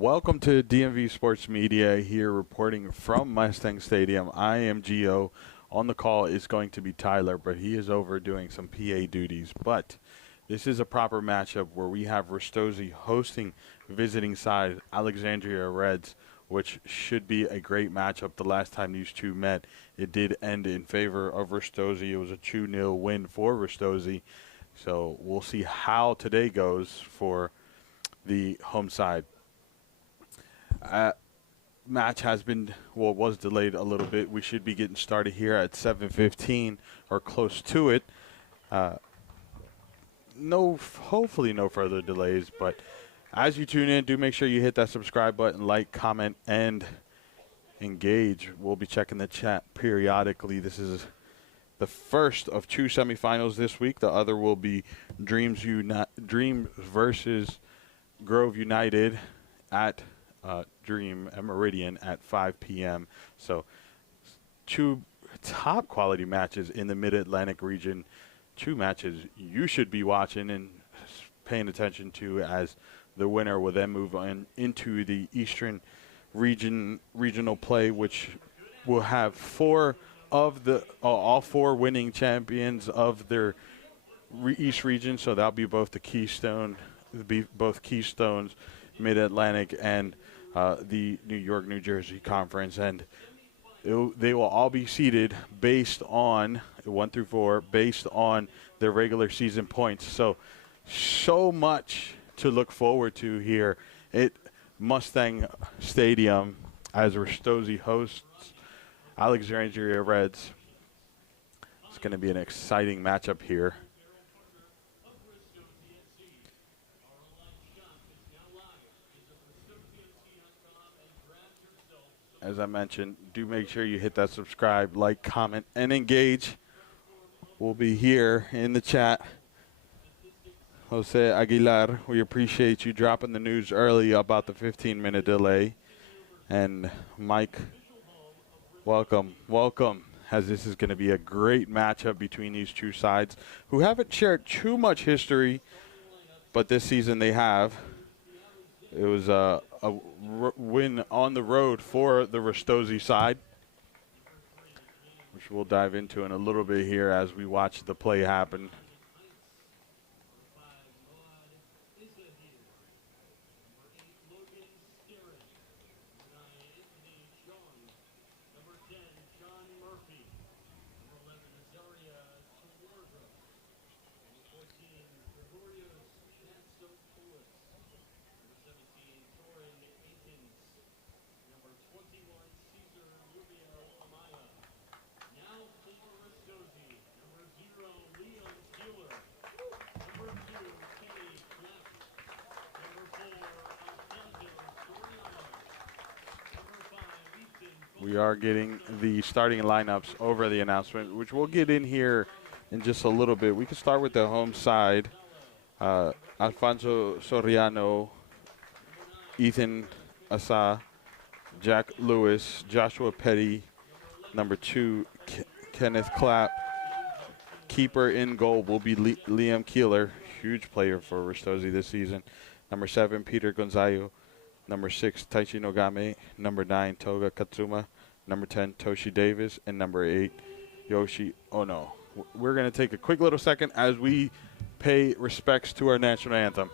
Welcome to DMV Sports Media here reporting from Mustang Stadium. I am Gio. On the call is going to be Tyler, but he is over doing some PA duties. But this is a proper matchup where we have Ristozi hosting visiting side Alexandria Reds, which should be a great matchup. The last time these two met, it did end in favor of Ristozi. It was a 2-0 win for Ristozi. So we'll see how today goes for the home side. Match has been, well, was delayed a little bit. We should be getting started here at 7:15 or close to it. Hopefully no further delays. But as you tune in, do make sure you hit that subscribe button, like, comment, and engage. We'll be checking the chat periodically. This is the first of two semifinals this week. The other will be Dreams versus Grove United at Dream and Meridian at 5 p.m. So two top quality matches in the Mid-Atlantic region. Two matches you should be watching and paying attention to, as the winner will then move on into the Eastern regional play, which will have all four winning champions of their East region. So that'll be both both Keystones, Mid-Atlantic, and the New York, New Jersey Conference, and they will all be seeded based on 1 through 4, based on their regular season points. So much to look forward to here at Mustang Stadium as Ristozi hosts Alexandria Reds. It's going to be an exciting matchup here. As I mentioned, do make sure you hit that subscribe, like, comment, and engage. We'll be here in the chat. Jose Aguilar, we appreciate you dropping the news early about the 15-minute delay. And Mike, welcome, as this is going to be a great matchup between these two sides who haven't shared too much history, but this season they have. It was a win on the road for the Ristozi side, which we'll dive into in a little bit here as we watch the play happen. We are getting the starting lineups over the announcement, which we'll get in here in just a little bit. We can start with the home side. Alfonso Soriano, Ethan Asa, Jack Lewis, Joshua Petty, number 2, Kenneth Clapp. Keeper in goal will be Liam Keeler, huge player for Ristozi this season. Number 7, Peter Gonzayo. Number 6, Taichi Nogame. Number 9, Toga Katsuma. Number 10, Toshi Davis. And number 8, Yoshi Ono. We're going to take a quick little second as we pay respects to our national anthem.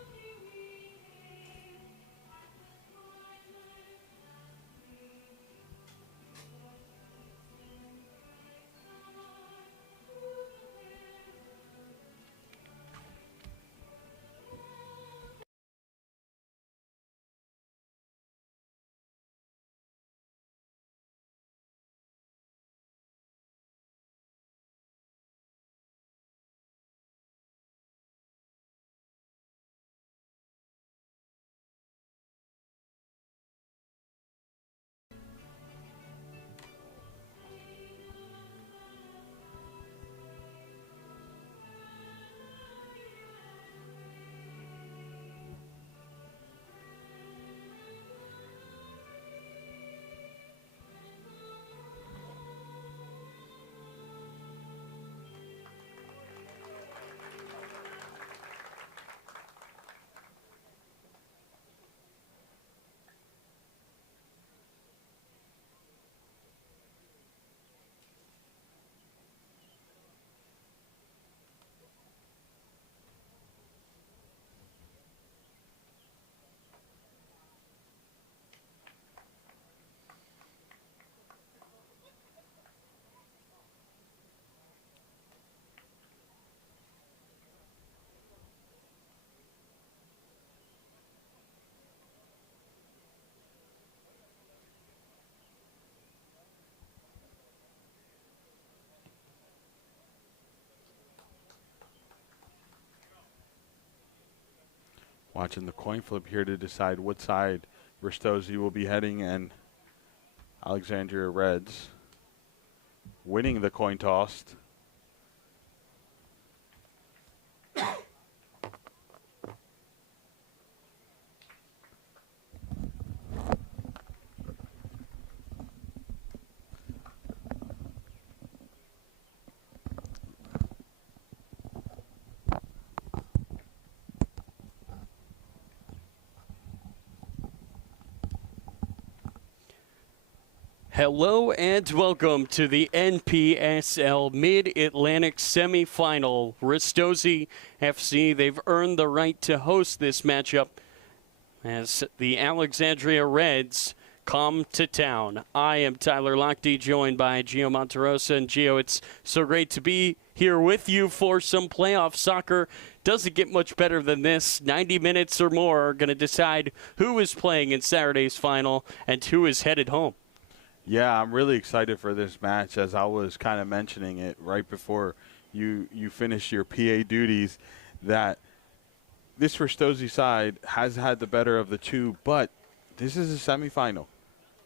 Watching the coin flip here to decide what side Ristozi will be heading, and Alexandria Reds winning the coin toss. Hello and welcome to the NPSL Mid-Atlantic Semifinal. Ristozi FC, they've earned the right to host this matchup as the Alexandria Reds come to town. I am Tyler Lochte, joined by Gio Monterosa. And Gio, it's so great to be here with you for some playoff soccer. Doesn't get much better than this. 90 minutes or more are going to decide who is playing in Saturday's final and who is headed home. Yeah, I'm really excited for this match, as I was kind of mentioning it right before you finished your PA duties, that this Ristozi side has had the better of the two, but this is a semifinal.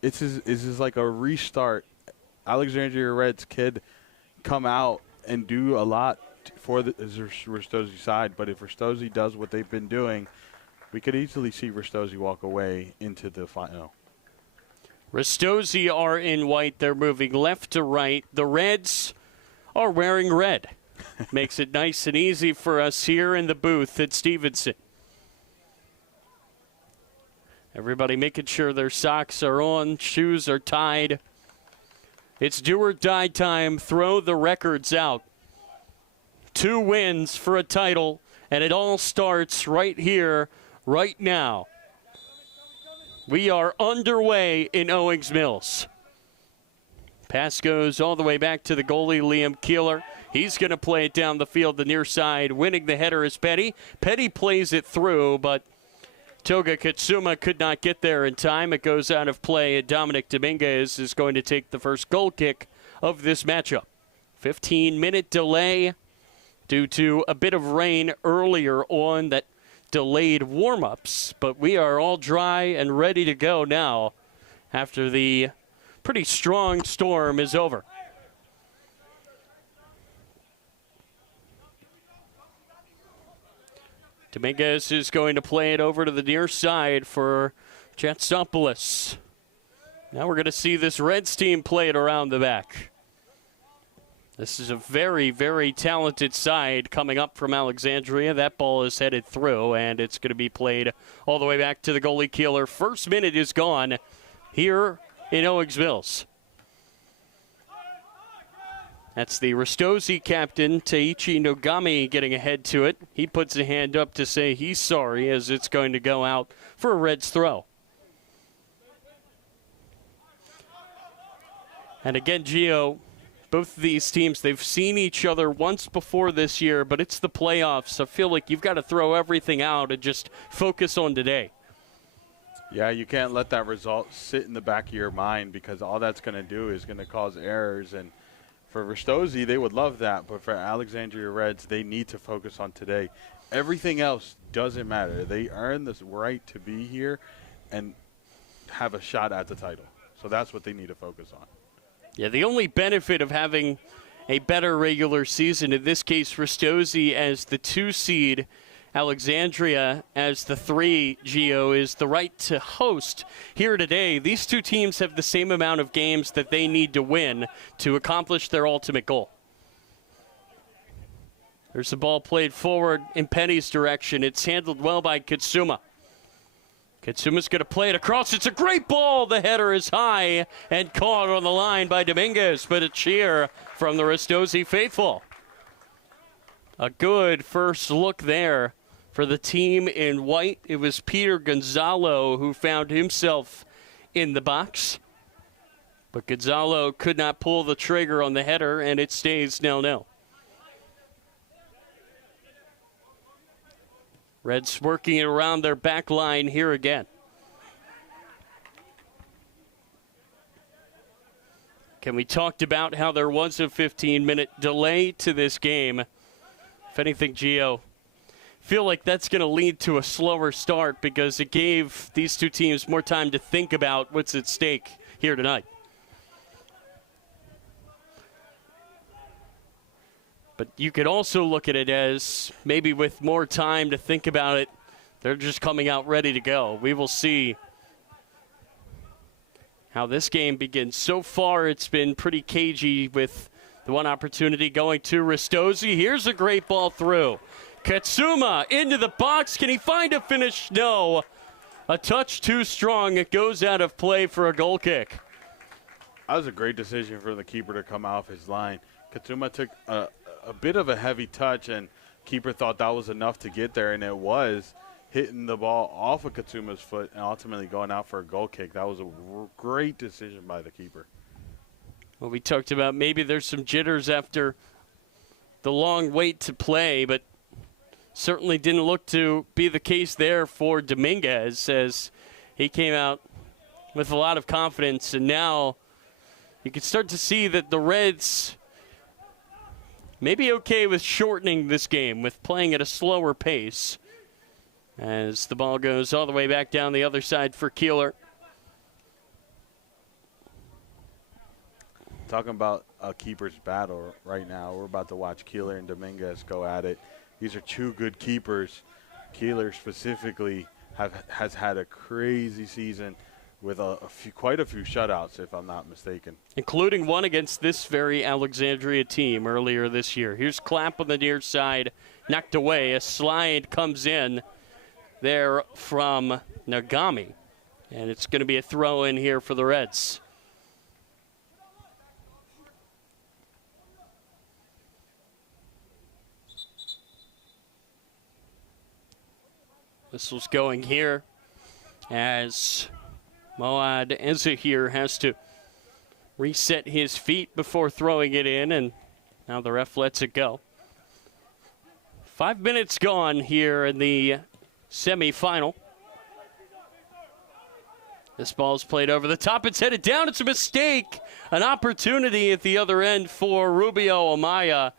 This is like a restart. Alexandria Reds could come out and do a lot for the Ristozi side, but if Ristozi does what they've been doing, we could easily see Ristozi walk away into the final. Ristozi are in white. They're moving left to right. The Reds are wearing red. Makes it nice and easy for us here in the booth at Stevenson. Everybody making sure their socks are on, shoes are tied. It's do or die time. Throw the records out. 2 wins for a title, and it all starts right here, right now. We are underway in Owings Mills. Pass goes all the way back to the goalie, Liam Keeler. He's going to play it down the field, the near side. Winning the header is Petty. Petty plays it through, but Toga Katsuma could not get there in time. It goes out of play, and Dominic Dominguez is going to take the first goal kick of this matchup. 15-minute delay due to a bit of rain earlier on that delayed warm-ups, but we are all dry and ready to go now after the pretty strong storm is over. Dominguez is going to play it over to the near side for Jatsopoulos. Now we're going to see this Reds team play it around the back. This is a very, very talented side coming up from Alexandria. That ball is headed through, and it's going to be played all the way back to the goalie Keeler. First minute is gone here in Owings Mills. That's the Ristozi captain, Taichi Nogami, getting ahead to it. He puts a hand up to say he's sorry, as it's going to go out for a Reds throw. And again, Gio, both of these teams, they've seen each other once before this year, but it's the playoffs. I feel like you've got to throw everything out and just focus on today. Yeah, you can't let that result sit in the back of your mind, because all that's going to do is going to cause errors. And for Ristozi, they would love that, but for Alexandria Reds, they need to focus on today. Everything else doesn't matter. They earn this right to be here and have a shot at the title. So that's what they need to focus on. Yeah, the only benefit of having a better regular season, in this case Ristozi as the 2 seed, Alexandria as the 3, Gio, is the right to host here today. These 2 teams have the same amount of games that they need to win to accomplish their ultimate goal. There's the ball played forward in Penny's direction. It's handled well by Katsuma. Katsuma's going to play it across. It's a great ball. The header is high and caught on the line by Dominguez, but a cheer from the Ristozi faithful. A good first look there for the team in white. It was Peter Gonzalo who found himself in the box, but Gonzalo could not pull the trigger on the header, and it stays 0-0. Reds working it around their back line here again. We talked about how there was a 15-minute delay to this game. If anything, Gio, feel like that's going to lead to a slower start because it gave these two teams more time to think about what's at stake here tonight. But you could also look at it as maybe with more time to think about it, they're just coming out ready to go. We will see how this game begins. So far, it's been pretty cagey with the one opportunity going to Ristozi. Here's a great ball through. Katsuma into the box. Can he find a finish? No. A touch too strong. It goes out of play for a goal kick. That was a great decision for the keeper to come off his line. Katsuma took a bit of a heavy touch, and keeper thought that was enough to get there, and it was, hitting the ball off of Katsuma's foot and ultimately going out for a goal kick. That was a great decision by the keeper. Well, we talked about maybe there's some jitters after the long wait to play, but certainly didn't look to be the case there for Dominguez as he came out with a lot of confidence, and now you can start to see that the Reds may be okay with shortening this game, with playing at a slower pace as the ball goes all the way back down the other side for Keeler. Talking about a keeper's battle right now, we're about to watch Keeler and Dominguez go at it. These are two good keepers. Keeler specifically has had a crazy season with quite a few shutouts, if I'm not mistaken. Including one against this very Alexandria team earlier this year. Here's Clapp on the near side, knocked away. A slide comes in there from Nagami. And it's going to be a throw in here for the Reds. Whistle's going here as Moad Ezahir has to reset his feet before throwing it in, and now the ref lets it go. 5 minutes gone here in the semifinal. This ball's played over the top. It's headed down. It's a mistake. An opportunity at the other end for Rubio Amaya.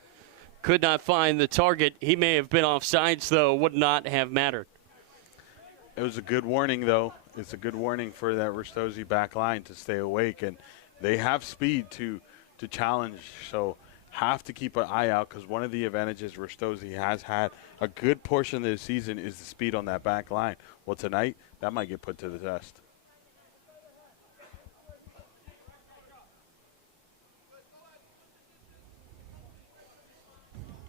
Could not find the target. He may have been offsides, though. Would not have mattered. It was a good warning, though. It's a good warning for that Ristozi back line to stay awake, and they have speed to challenge, so have to keep an eye out because one of the advantages Ristozi has had a good portion of the season is the speed on that back line. Well, tonight, that might get put to the test.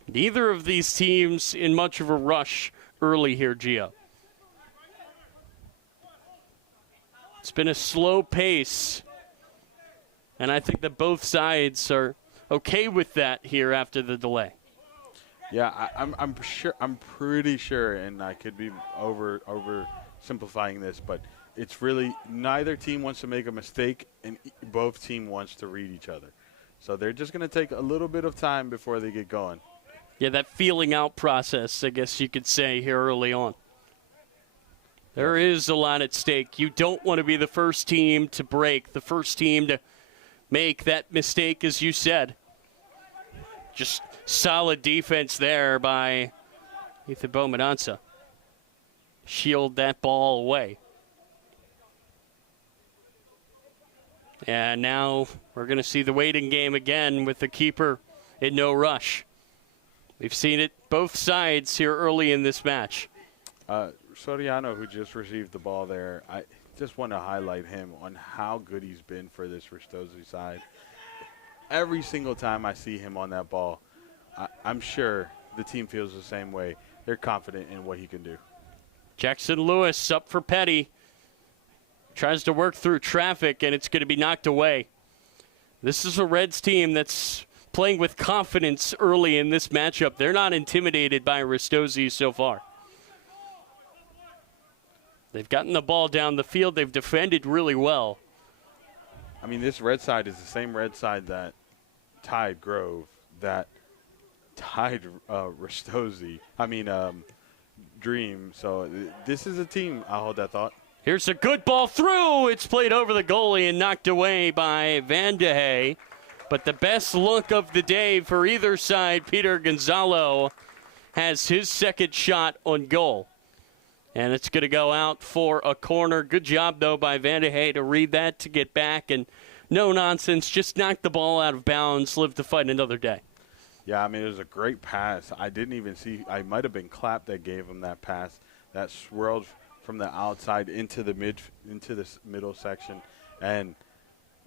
Neither of these teams in much of a rush early here, Gio. It's been a slow pace, and I think that both sides are okay with that here after the delay. Yeah, I'm sure. I'm pretty sure, and I could be over simplifying this, but it's really neither team wants to make a mistake, and both team wants to read each other. So they're just going to take a little bit of time before they get going. Yeah, that feeling out process, I guess you could say, here early on. There is a lot at stake. You don't want to be the first team to break, the first team to make that mistake, as you said. Just solid defense there by Ethan Bomadanza. Shield that ball away. And now we're going to see the waiting game again with the keeper in no rush. We've seen it both sides here early in this match. Soriano, who just received the ball there, I just want to highlight him on how good he's been for this Ristozi side. Every single time I see him on that ball, I'm sure the team feels the same way. They're confident in what he can do. Jackson Lewis up for Petty. Tries to work through traffic, and it's going to be knocked away. This is a Reds team that's playing with confidence early in this matchup. They're not intimidated by Ristozi so far. They've gotten the ball down the field. They've defended really well. I mean, this Red side is the same Red side that tied Grove, that tied Ristozi. Dream. So this is a team. I'll hold that thought. Here's a good ball through. It's played over the goalie and knocked away by Van de Hey. But the best look of the day for either side, Peter Gonzalo, has his second shot on goal. And it's going to go out for a corner. Good job, though, by Vandehey to read that, to get back. And no nonsense, just knock the ball out of bounds, live to fight another day. Yeah, I mean, it was a great pass. I didn't even see – I might have been Clapp that gave him that pass. That swirled from the outside into the middle section. And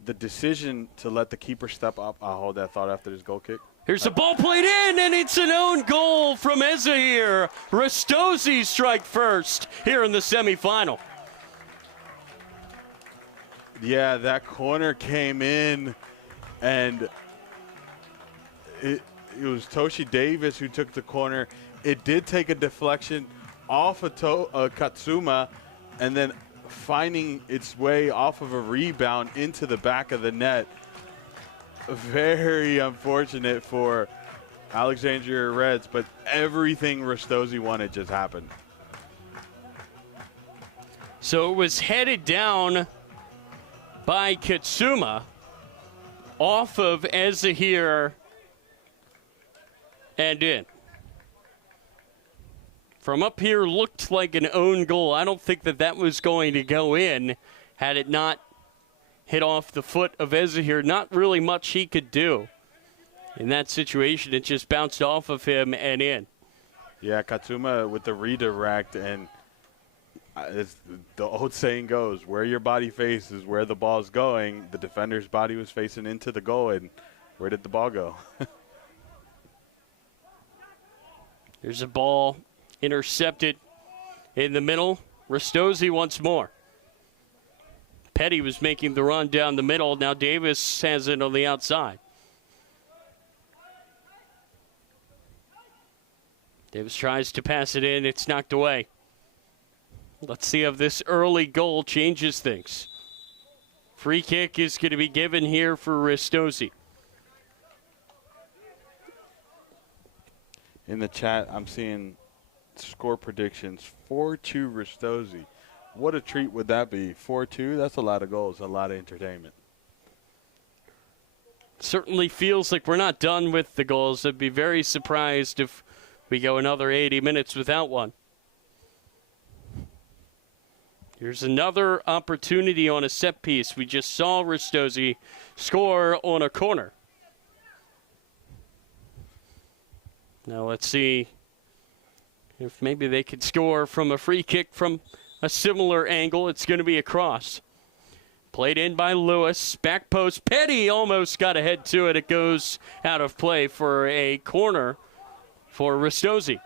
the decision to let the keeper step up, I'll hold that thought after this goal kick. Here's the ball played in, and it's an own goal from Ezahir. Ristozi strike first here in the semifinal. Yeah, that corner came in, and it was Toshi Davis who took the corner. It did take a deflection off of Katsuma, and then finding its way off of a rebound into the back of the net. Very unfortunate for Alexandria Reds, but everything Ristozi wanted just happened. So it was headed down by Katsuma off of Ezahir and in. From up here, looked like an own goal. I don't think that was going to go in had it not hit off the foot of Ezahir. Not really much he could do in that situation. It just bounced off of him and in. Yeah, Katsuma with the redirect, and as the old saying goes, where your body faces, where the ball's going. The defender's body was facing into the goal, and where did the ball go? There's a ball intercepted in the middle. Ristozi once more. Petty was making the run down the middle. Now Davis has it on the outside. Davis tries to pass it in. It's knocked away. Let's see if this early goal changes things. Free kick is going to be given here for Ristozi. In the chat, I'm seeing score predictions. 4-2 Ristozi. What a treat would that be? 4-2, that's a lot of goals, a lot of entertainment. Certainly feels like we're not done with the goals. I'd be very surprised if we go another 80 minutes without one. Here's another opportunity on a set piece. We just saw Ristozi score on a corner. Now let's see if maybe they could score from a free kick from a similar angle. It's going to be a cross. Played in by Lewis. Back post. Petty almost got ahead to it. It goes out of play for a corner for Ristozi.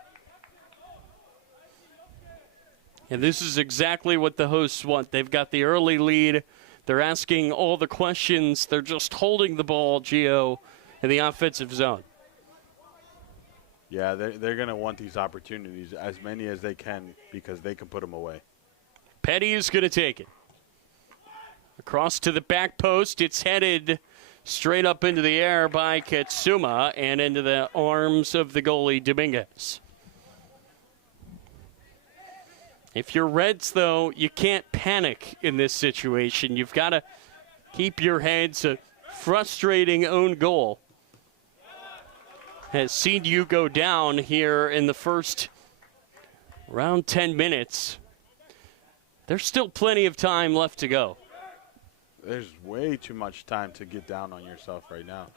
And this is exactly what the hosts want. They've got the early lead. They're asking all the questions. They're just holding the ball, Gio, in the offensive zone. Yeah, they're going to want these opportunities, as many as they can, because they can put them away. Petty is going to take it. Across to the back post. It's headed straight up into the air by Katsuma and into the arms of the goalie, Dominguez. If you're Reds, though, you can't panic in this situation. You've got to keep your heads. A frustrating own goal has seen you go down here in the first around 10 minutes. There's still plenty of time left to go. There's way too much time to get down on yourself right now.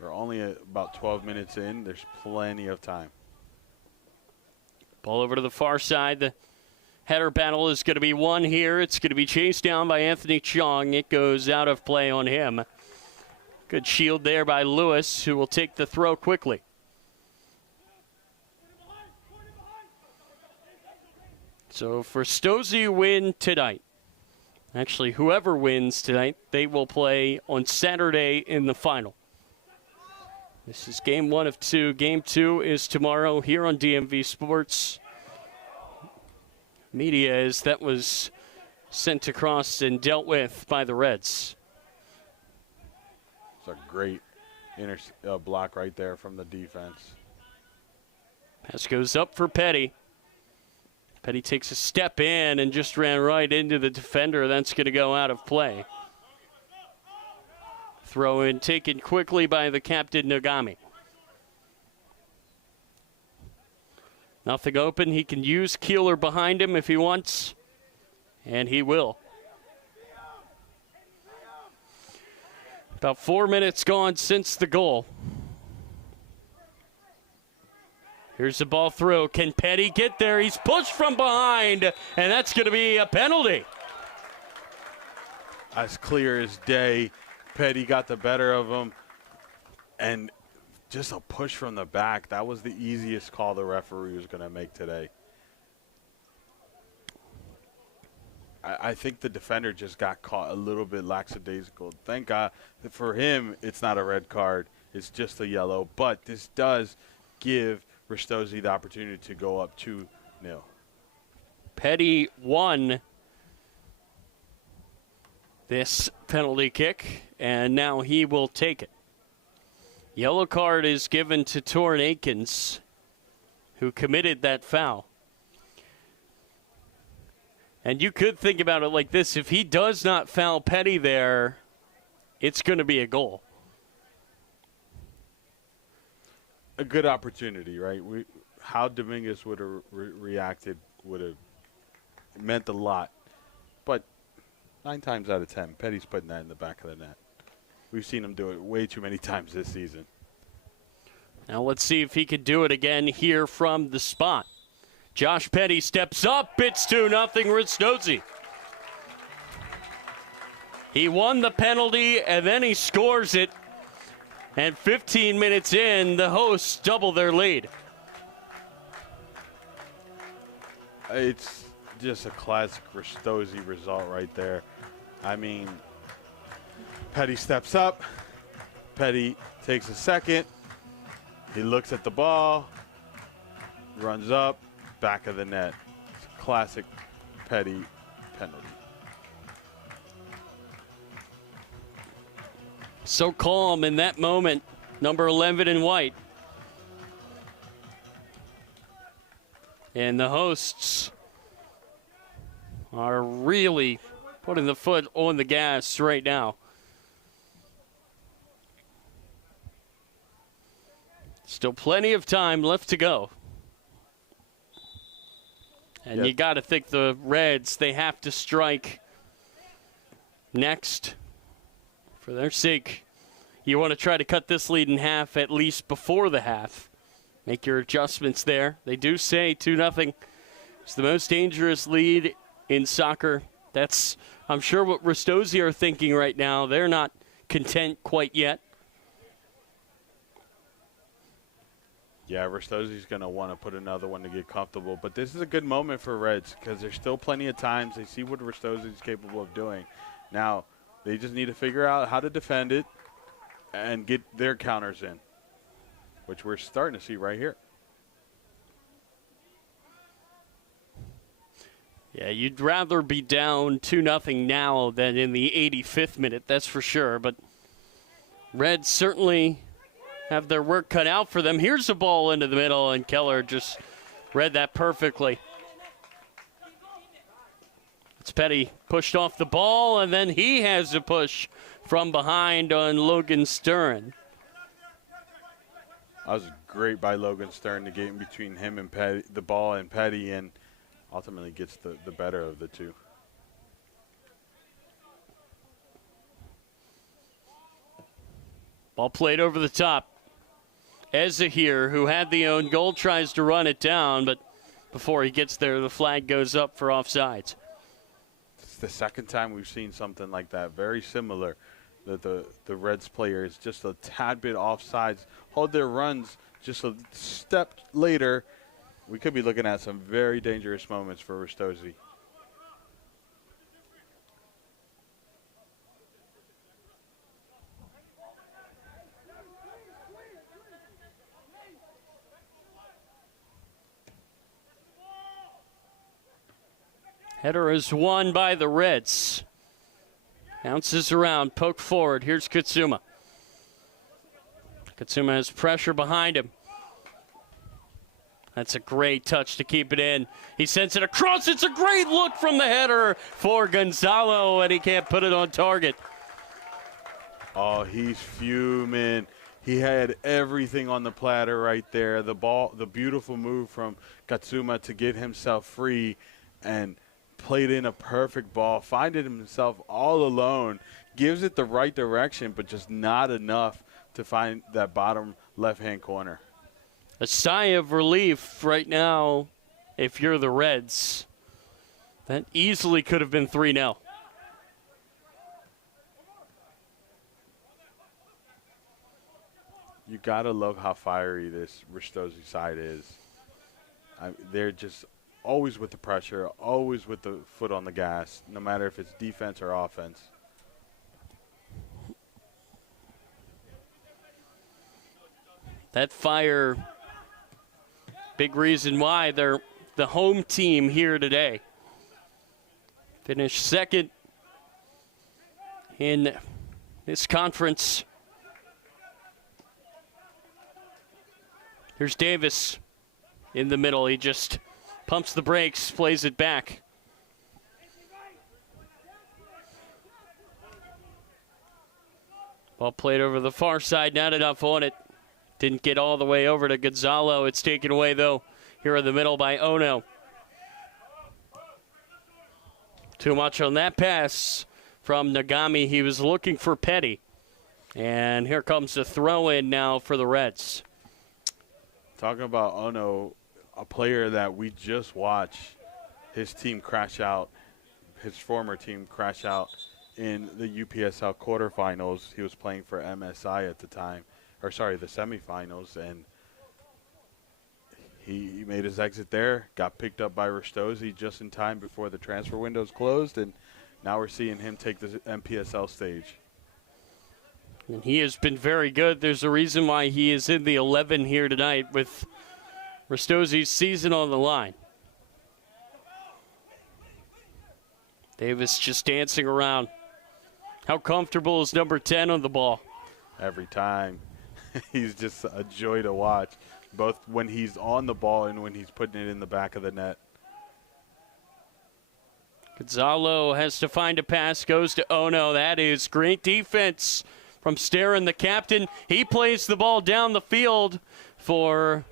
We're only about 12 minutes in. There's plenty of time. Ball over to the far side. The header battle is going to be won here. It's going to be chased down by Anthony Chong. It goes out of play on him. Good shield there by Lewis, who will take the throw quickly. So if Ristozi win tonight, actually whoever wins tonight, they will play on Saturday in the final. This is game 1 of 2. Game 2 is tomorrow here on DMV Sports Media, as that was sent across and dealt with by the Reds. It's a great block right there from the defense. Pass goes up for Petty. Petty takes a step in and just ran right into the defender. That's going to go out of play. Throw in taken quickly by the captain, Nagami. Nothing open. He can use Keeler behind him if he wants, and he will. About 4 minutes gone since the goal. Here's the ball through. Can Petty get there? He's pushed from behind, and that's going to be a penalty. As clear as day, Petty got the better of him, and just a push from the back. That was the easiest call the referee was going to make today. I think the defender just got caught a little bit lackadaisical. Thank God for him, it's not a red card. It's just a yellow. But this does give Ristozi the opportunity to go up 2-0. Petty won this penalty kick, and now he will take it. Yellow card is given to Torrin Akins, who committed that foul. And you could think about it like this. If he does not foul Petty there, it's going to be a goal. A good opportunity, right? How Dominguez would have reacted would have meant a lot. But 9 times out of 10, Petty's putting that in the back of the net. We've seen him do it way too many times this season. Now let's see if he can do it again here from the spot. Josh Petty steps up. It's 2-0 Ristozi. He won the penalty, and then he scores it. And 15 minutes in, the hosts double their lead. It's just a classic Ristozi result right there. I mean, Petty steps up. Petty takes a second. He looks at the ball, runs up, back of the net. It's a classic Petty penalty. So calm in that moment, number 11 in white. And the hosts are really putting the foot on the gas right now. Still plenty of time left to go. And Yep. you got to think the Reds, they have to strike next. For their sake, you want to try to cut this lead in half at least before the half. Make your adjustments there. They do say 2-0. It's the most dangerous lead in soccer. That's, I'm sure, what Ristozi are thinking right now. They're not content quite yet. Yeah, Ristozi's going to want to put another one to get comfortable. But this is a good moment for Reds because there's still plenty of times. They see what Ristozi's capable of doing. Now, they just need to figure out how to defend it and get their counters in, which we're starting to see right here. Yeah, you'd rather be down 2-0 now than in the 85th minute, that's for sure. But Reds certainly have their work cut out for them. Here's the ball into the middle, and Keller just read that perfectly. It's Petty pushed off the ball, and then he has to push from behind on Logan Stern. That was great by Logan Stern to get in between him and Petty, the ball and Petty, and ultimately gets the better of the two. Ball played over the top. Eza here, who had the own goal, tries to run it down, but before he gets there, the flag goes up for offsides. It's the second time we've seen something like that, very similar. That the Reds player is just a tad bit offsides, hold their runs just a step later. We could be looking at some very dangerous moments for Ristozi. Header is won by the Reds. Bounces around, poke forward. Here's Katsuma. Katsuma has pressure behind him. That's a great touch to keep it in. He sends it across. It's a great look from the header for Gonzalo, and he can't put it on target. Oh, he's fuming. He had everything on the platter right there. The ball, the beautiful move from Katsuma to get himself free and played in a perfect ball, finding himself all alone, gives it the right direction, but just not enough to find that bottom left-hand corner. A sigh of relief right now if you're the Reds. That easily could have been 3-0. You got to love how fiery this Ristozi side is. They're just always with the pressure, always with the foot on the gas, no matter if it's defense or offense. That fire, big reason why they're the home team here today. Finished second in this conference. Here's Davis in the middle. He just pumps the brakes, plays it back. Ball played over the far side, not enough on it. Didn't get all the way over to Gonzalo. It's taken away, though, here in the middle by Ono. Too much on that pass from Nagami. He was looking for Petty. And here comes the throw-in now for the Reds. Talking about Ono, a player that we just watched his team crash out, his former team crash out in the UPSL quarterfinals. He was playing for MSI at the time, the semifinals, and he made his exit there, got picked up by Ristozi just in time before the transfer windows closed, and now we're seeing him take the NPSL stage. And he has been very good. There's a reason why he is in the 11 here tonight with Ristozi's season on the line. Davis just dancing around. How comfortable is number 10 on the ball? Every time. He's just a joy to watch, both when he's on the ball and when he's putting it in the back of the net. Gonzalo has to find a pass, goes to Ono. That is great defense from Sterren, the captain. He plays the ball down the field for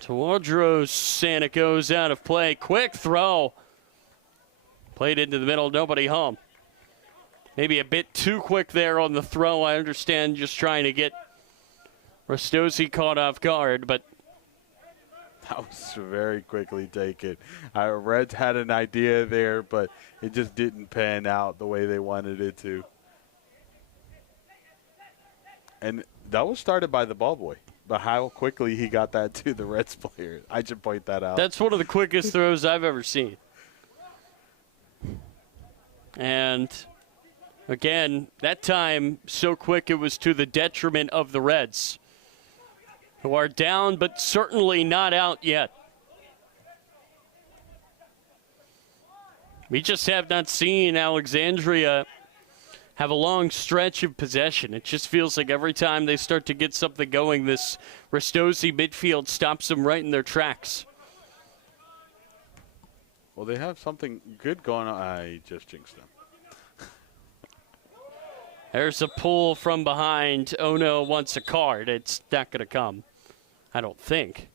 Tawadros, and it goes out of play. Quick throw. Played into the middle, nobody home. Maybe a bit too quick there on the throw. I understand just trying to get Ristozi caught off guard, but that was very quickly taken. Reds had an idea there, but it just didn't pan out the way they wanted it to. And that was started by the ball boy. But how quickly he got that to the Reds player, I should point that out. That's one of the quickest throws I've ever seen. And again, that time so quick it was to the detriment of the Reds, who are down but certainly not out yet. We just have not seen Alexandria have a long stretch of possession. It just feels like every time they start to get something going, this Ristozi midfield stops them right in their tracks. Well, they have something good going on. I just jinxed them. There's a pull from behind. Ono wants a card. It's not going to come, I don't think.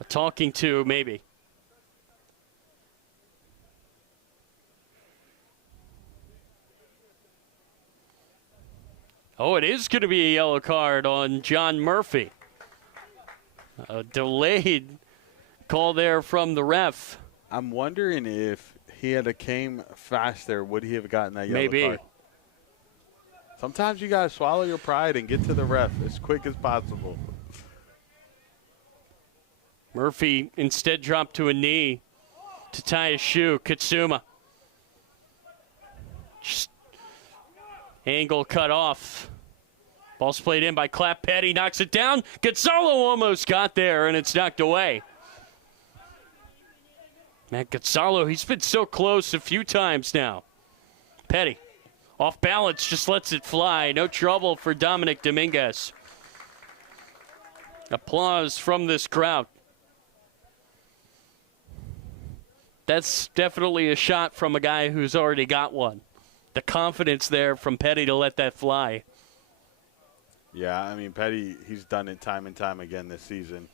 A talking to, maybe. Oh, it is going to be a yellow card on John Murphy. A delayed call there from the ref. I'm wondering if he had came faster, would he have gotten that yellow Maybe. card? Sometimes you got to swallow your pride and get to the ref as quick as possible. Murphy instead dropped to a knee to tie his shoe. Katsuma. Just angle cut off. Ball's played in by Clap Petty. Knocks it down. Gonzalo almost got there, and it's knocked away. Man, Gonzalo, he's been so close a few times now. Petty, off balance, just lets it fly. No trouble for Dominic Dominguez. Applause from this crowd. That's definitely a shot from a guy who's already got one. The confidence there from Petty to let that fly. Yeah, I mean, Petty, he's done it time and time again this season.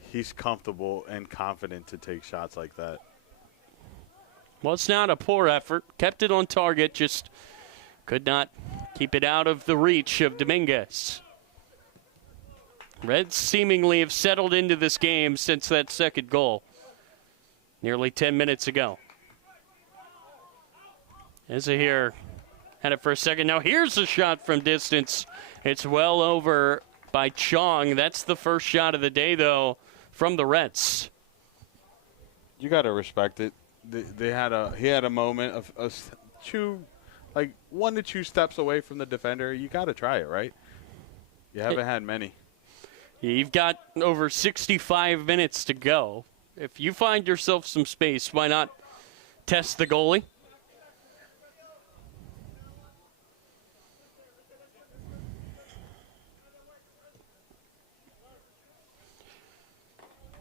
He's comfortable and confident to take shots like that. Well, it's not a poor effort. Kept it on target, just could not keep it out of the reach of Dominguez. Reds seemingly have settled into this game since that second goal, nearly 10 minutes ago. Eza here had it for a second. Now here's a shot from distance. It's well over by Chong. That's the first shot of the day, though, from the Reds. You got to respect it. He had a moment of like 1 to 2 steps away from the defender. You got to try it, right? You haven't had many. You've got over 65 minutes to go. If you find yourself some space, why not test the goalie?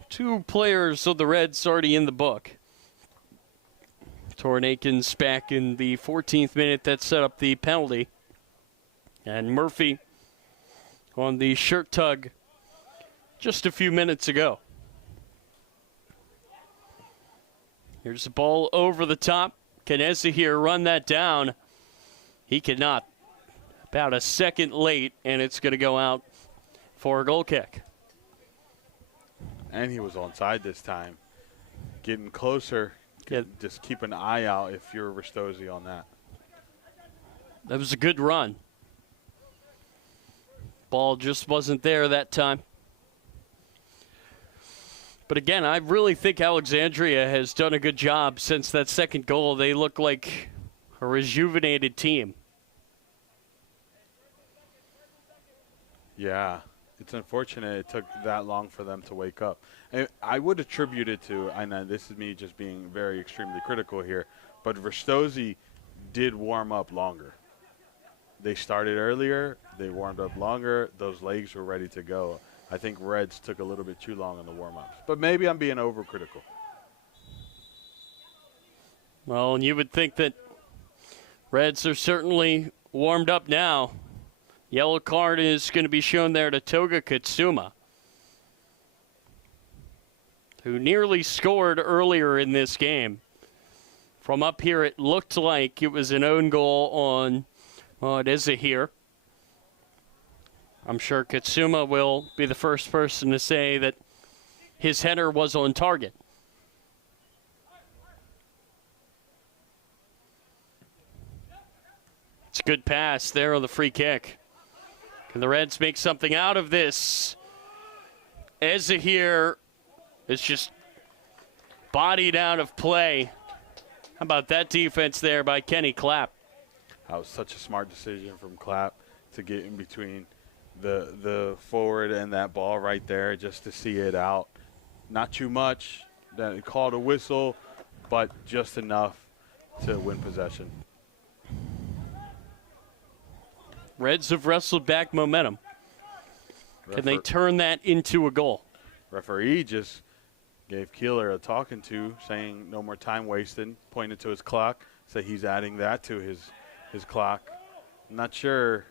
Two players of the Reds already in the book. Tornaken's back in the 14th minute. That set up the penalty. And Murphy on the shirt tug just a few minutes ago. Here's the ball over the top. Can Eza here run that down? He cannot. About a second late, and it's going to go out for a goal kick. And he was onside this time. Getting closer. Just keep an eye out if you're Ristozi on that. That was a good run. Ball just wasn't there that time. But again, I really think Alexandria has done a good job since that second goal. They look like a rejuvenated team. Yeah, it's unfortunate it took that long for them to wake up. And I would attribute it to, I know this is me just being very extremely critical here, but Ristozi did warm up longer. They started earlier, they warmed up longer, those legs were ready to go. I think Reds took a little bit too long on the warm-ups. But maybe I'm being overcritical. Well, and you would think that Reds are certainly warmed up now. Yellow card is going to be shown there to Toga Katsuma, who nearly scored earlier in this game. From up here, it looked like it was an own goal on, well, it is a here. I'm sure Katsuma will be the first person to say that his header was on target. It's a good pass there on the free kick. Can the Reds make something out of this? Eza here is just bodied out of play. How about that defense there by Kenny Clapp? That was such a smart decision from Clapp to get in between the forward and that ball right there just to see it out. Not too much. Then it called a whistle, but just enough to win possession. Reds have wrestled back momentum. Can they turn that into a goal? Referee just gave Keeler a talking to, saying no more time wasted, pointed to his clock, said he's adding that to his clock. I'm not sure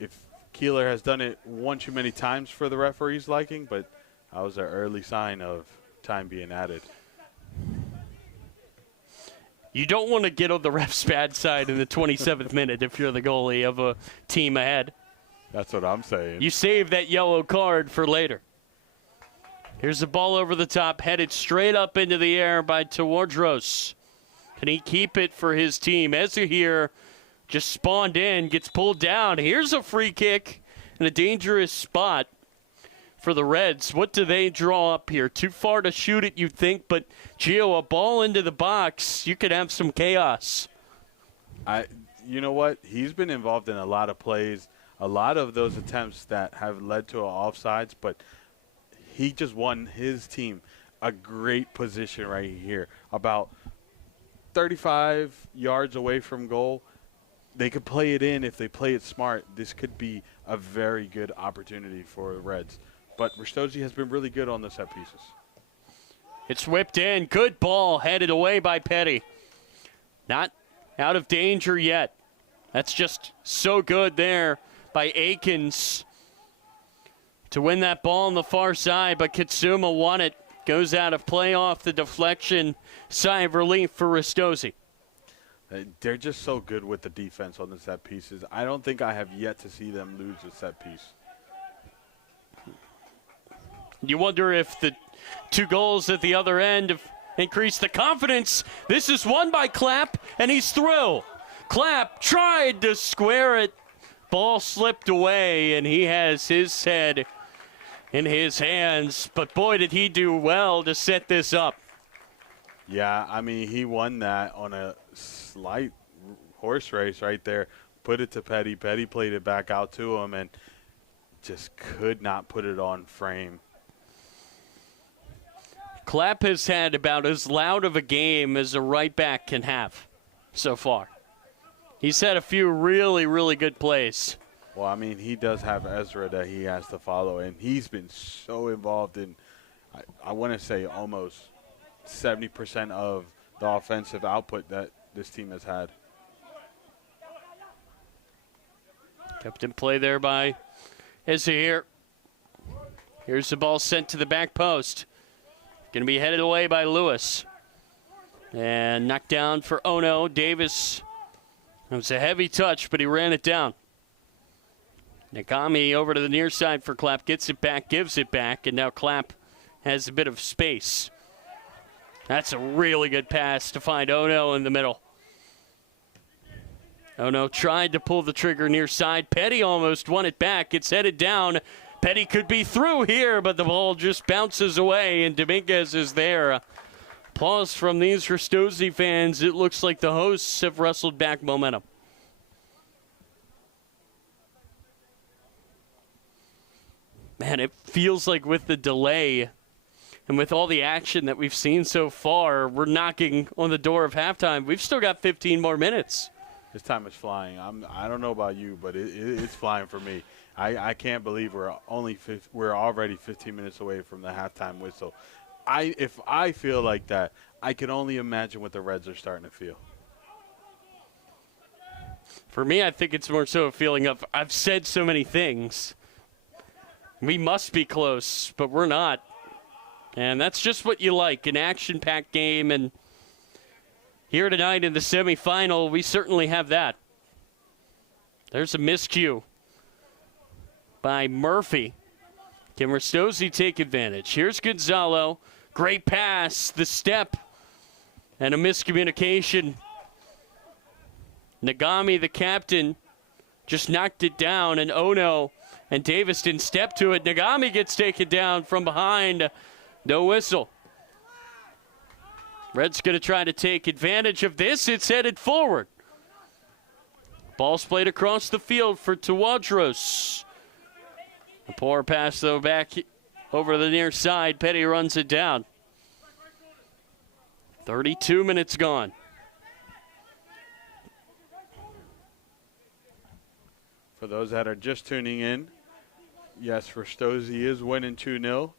if Keeler has done it one too many times for the referee's liking, but that was an early sign of time being added. You don't want to get on the ref's bad side in the 27th minute if you're the goalie of a team ahead. That's what I'm saying. You save that yellow card for later. Here's the ball over the top, headed straight up into the air by Tewardros. Can he keep it for his team? Eza here just spawned in, gets pulled down. Here's a free kick in a dangerous spot for the Reds. What do they draw up here? Too far to shoot it, you'd think, but Gio, a ball into the box, you could have some chaos. You know what? He's been involved in a lot of plays, a lot of those attempts that have led to offsides, but he just won his team a great position right here, about 35 yards away from goal. They could play it in if they play it smart. This could be a very good opportunity for the Reds. But Ristozi has been really good on the set pieces. It's whipped in. Good ball headed away by Petty. Not out of danger yet. That's just so good there by Akins to win that ball on the far side, but Kitsuma won it. Goes out of play off the deflection. Sigh of relief for Ristozi. They're just so good with the defense on the set pieces. I don't think I have yet to see them lose a set piece. You wonder if the 2 goals at the other end have increased the confidence. This is won by Clapp, and he's through. Clapp tried to square it. Ball slipped away, and he has his head in his hands. But boy, did he do well to set this up. Yeah, I mean, he won that on a slight horse race right there. Put it to Petty. Petty played it back out to him and just could not put it on frame. Clapp has had about as loud of a game as a right back can have so far. He's had a few really, really good plays. Well, I mean, he does have Ezra that he has to follow, and he's been so involved in, I want to say, almost 70% of the offensive output that this team has had. Kept in play there by Ezra. Here's the ball sent to the back post. Going to be headed away by Lewis. And knocked down for Ono. Davis. It was a heavy touch, but he ran it down. Nakami over to the near side for Clapp. Gets it back, gives it back, and now Clapp has a bit of space. That's a really good pass to find Ono in the middle. Ono tried to pull the trigger near side. Petty almost won it back. It's headed down. Petty could be through here, but the ball just bounces away, and Dominguez is there. Applause from these Ristozi fans. It looks like the hosts have wrestled back momentum. Man, it feels like with the delay and with all the action that we've seen so far, we're knocking on the door of halftime. We've still got 15 more minutes. This time is flying. I don't know about you, but it's flying for me. I can't believe we're already 15 minutes away from the halftime whistle. If I feel like that, I can only imagine what the Reds are starting to feel. For me, I think it's more so a feeling of I've said so many things. We must be close, but we're not. And that's just what you like, an action-packed game. And here tonight in the semifinal, we certainly have that. There's a miscue by Murphy. Can Ristozi take advantage? Here's Gonzalo. Great pass, the step, and a miscommunication. Nagami, the captain, just knocked it down, and Ono and Davis didn't step to it. Nagami gets taken down from behind. No whistle. Red's going to try to take advantage of this. It's headed forward. Ball's played across the field for Tawadros. A poor pass, though, back over to the near side. Petty runs it down. 32 minutes gone. For those that are just tuning in, yes, Ristozi is winning 2-0.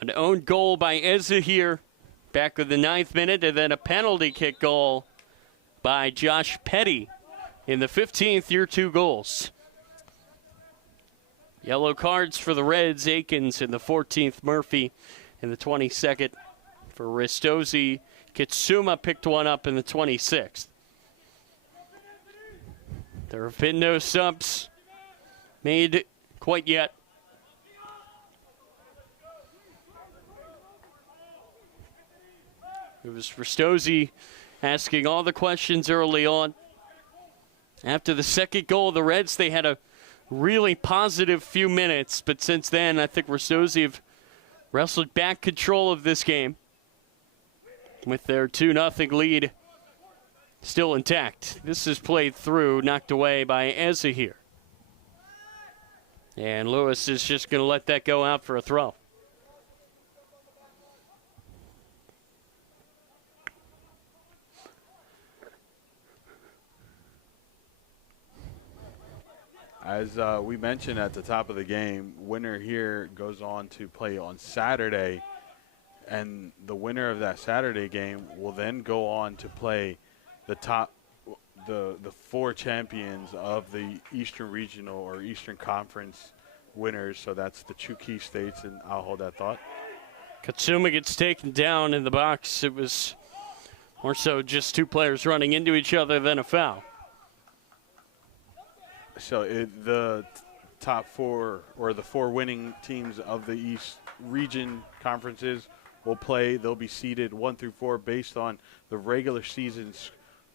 An own goal by Ezahir back with the 9th minute, and then a penalty kick goal by Josh Petty in the 15th, year 2 goals. Yellow cards for the Reds, Akins in the 14th, Murphy in the 22nd. For Ristozi, Kitsuma picked one up in the 26th. There have been no subs made quite yet. It was Ristozi asking all the questions early on. After the second goal of the Reds, they had a really positive few minutes, but since then, I think Ristozi have wrestled back control of this game with their 2-0 lead still intact. This is played through, knocked away by Ezahir. And Lewis is just going to let that go out for a throw. As we mentioned at the top of the game, winner here goes on to play on Saturday, and the winner of that Saturday game will then go on to play the top the four champions of the Eastern Regional or Eastern Conference winners. So that's the two key states, and I'll hold that thought. Katsuma gets taken down in the box. It was more so just two players running into each other than a foul. So the top four, or the four winning teams of the East Region conferences, will play. They'll be seeded 1 through 4 based on the regular season's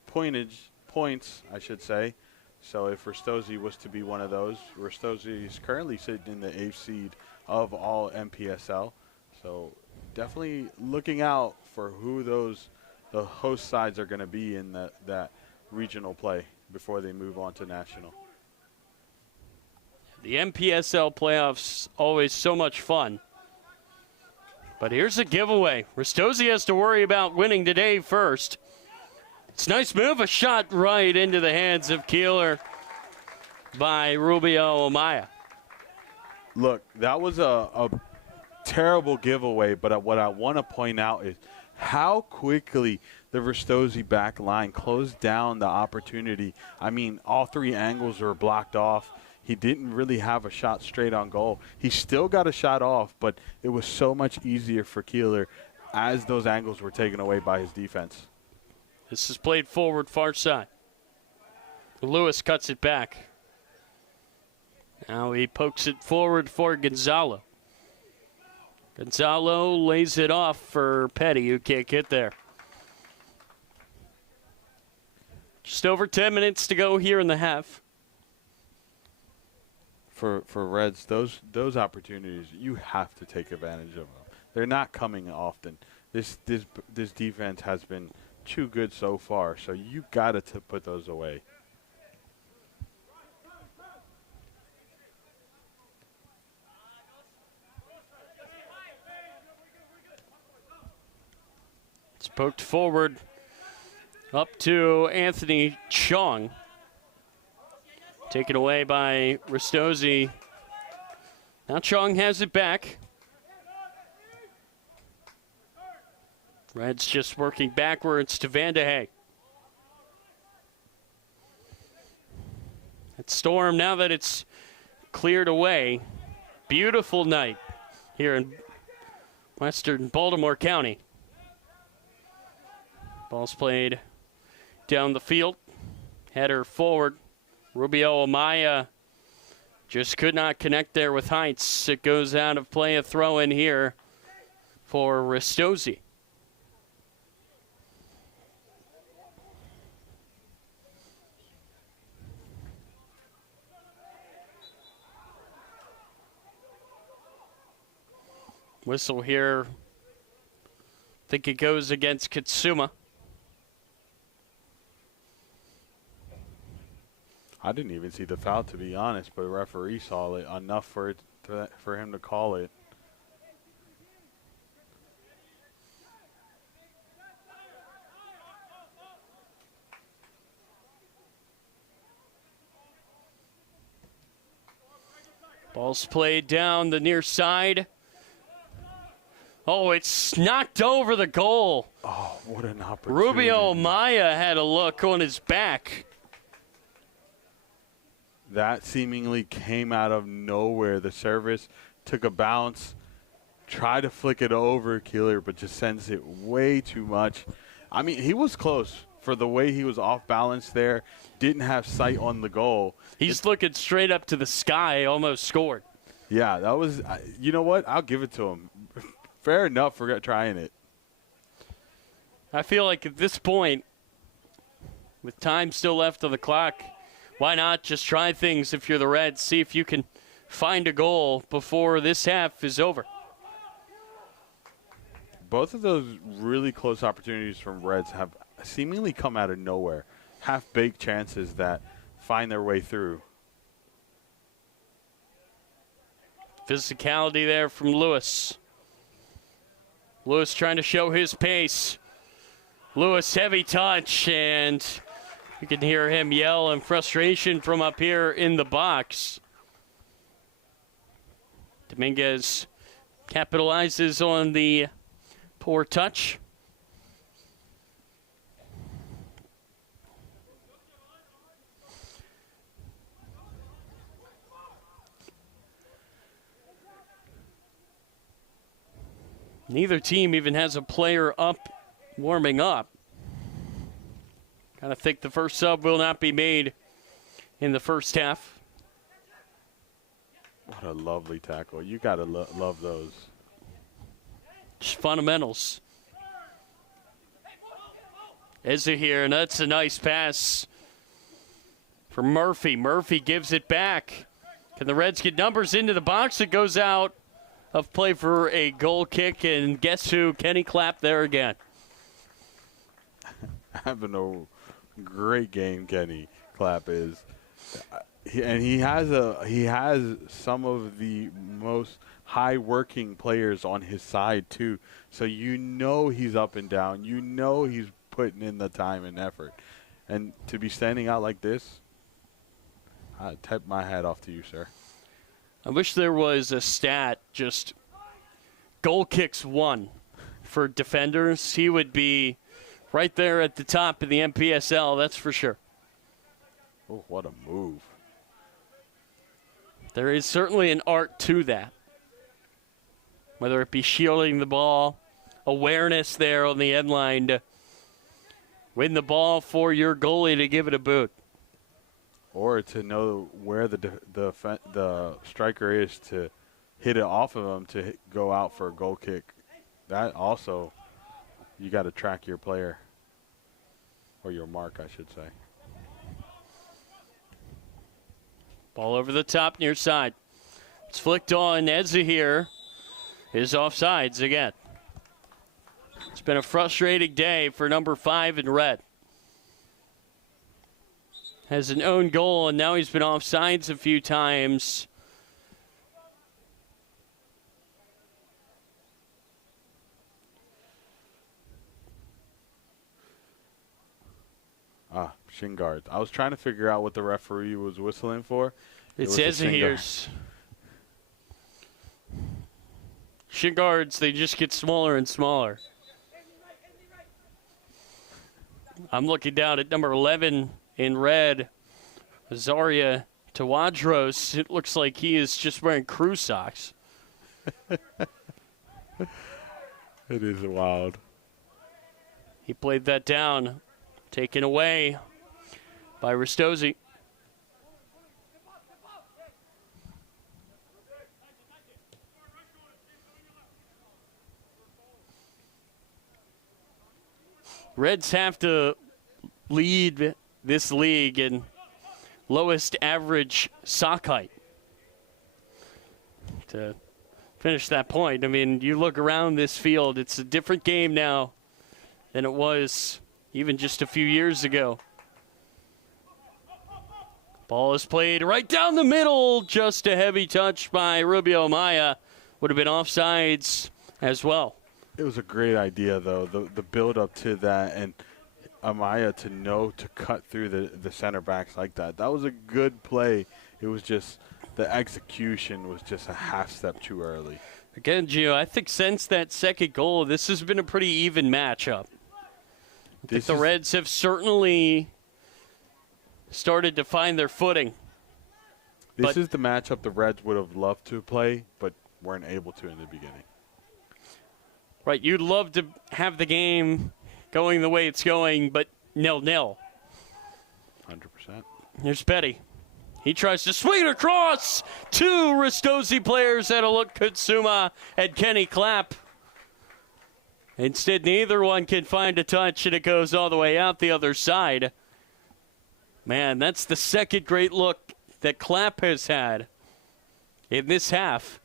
points, I should say. So if Ristozi was to be one of those, Ristozi is currently sitting in the 8th seed of all NPSL. So definitely looking out for who the host sides are going to be in that regional play before they move on to national. The NPSL playoffs, always so much fun. But here's a giveaway. Ristozi has to worry about winning today first. It's a nice move, a shot right into the hands of Keeler by Rubio Amaya. Look, that was a terrible giveaway, but what I want to point out is how quickly the Ristozi back line closed down the opportunity. I mean, all three angles were blocked off. He didn't really have a shot straight on goal. He still got a shot off, but it was so much easier for Keeler as those angles were taken away by his defense. This is played forward, far side. Lewis cuts it back. Now he pokes it forward for Gonzalo. Gonzalo lays it off for Petty, who can't get there. Just over 10 minutes to go here in the half. For Reds, those opportunities, you have to take advantage of them. They're not coming often. This defense has been too good so far, so you got to put those away. It's poked forward up to Anthony Chong. Taken away by Ristozi. Now Chong has it back. Reds just working backwards to Vandehey. It's Storm, now that it's cleared away. Beautiful night here in western Baltimore County. Ball's played down the field. Header forward. Rubio Amaya just could not connect there with Heights. It goes out of play, a throw in here for Ristozi. Whistle here. I think it goes against Katsuma. I didn't even see the foul, to be honest, but the referee saw it enough for him to call it. Ball's played down the near side. Oh, it's knocked over the goal. Oh, what an opportunity. Rubio Amaya had a look on his back. That seemingly came out of nowhere. The service took a bounce, tried to flick it over Keeler, but just sends it way too much. I mean, he was close for the way he was off balance there. Didn't have sight on the goal. He's looking straight up to the sky, almost scored. Yeah, that was, you know what? I'll give it to him. Fair enough for trying it. I feel like at this point, with time still left on the clock, why not just try things if you're the Reds, see if you can find a goal before this half is over. Both of those really close opportunities from Reds have seemingly come out of nowhere. Half-baked chances that find their way through. Physicality there from Lewis. Lewis trying to show his pace. Lewis, heavy touch, and you can hear him yell in frustration from up here in the box. Dominguez capitalizes on the poor touch. Neither team even has a player up warming up. Kind of think the first sub will not be made in the first half. What a lovely tackle. You got to love those. Just fundamentals. Izzy here, and that's a nice pass for Murphy. Murphy gives it back. Can the Reds get numbers into the box? It goes out of play for a goal kick, and guess who? Kenny Clapp there again. Having a great game, Kenny Clapp is. He has some of the most high-working players on his side, too. So you know he's up and down. You know he's putting in the time and effort. And to be standing out like this, I tip my hat off to you, sir. I wish there was a stat, just goal kicks won for defenders. He would be right there at the top of the NPSL, that's for sure. Oh, what a move. There is certainly an art to that. Whether it be shielding the ball, awareness there on the end line to win the ball for your goalie to give it a boot. Or to know where the striker is to hit it off of him to go out for a goal kick. That also, you got to track your player. Or your mark, I should say. Ball over the top near side. It's flicked on. Edza here is offsides again. It's been a frustrating day for number 5 in red. Has an own goal, and now he's been offsides a few times. Shin guards. I was trying to figure out what the referee was whistling for. It says it here. Shin guards, they just get smaller and smaller. I'm looking down at number 11 in red, Azaria Tawadros. It looks like he is just wearing crew socks. It is wild. He played that down. Taken away by Ristozi. Reds have to lead this league in lowest average sock height to finish that point. I mean, you look around this field, it's a different game now than it was even just a few years ago. Ball is played right down the middle. Just a heavy touch by Rubio Maya. Would have been offsides as well. It was a great idea, though, the build-up to that, and Amaya to know to cut through the center backs like that. That was a good play. It was just the execution was just a half step too early. Again, Gio, I think since that second goal, this has been a pretty even matchup. I think the Reds have certainly started to find their footing. This is the matchup the Reds would have loved to play, but weren't able to in the beginning. Right, you'd love to have the game going the way it's going, but 0-0. 100%. Here's Petty. He tries to swing it across. 2 Ristozi players at a look, Kutsuma and Kenny Clapp. Instead, neither one can find a touch, and it goes all the way out the other side. Man, that's the second great look that Clapp has had in this half.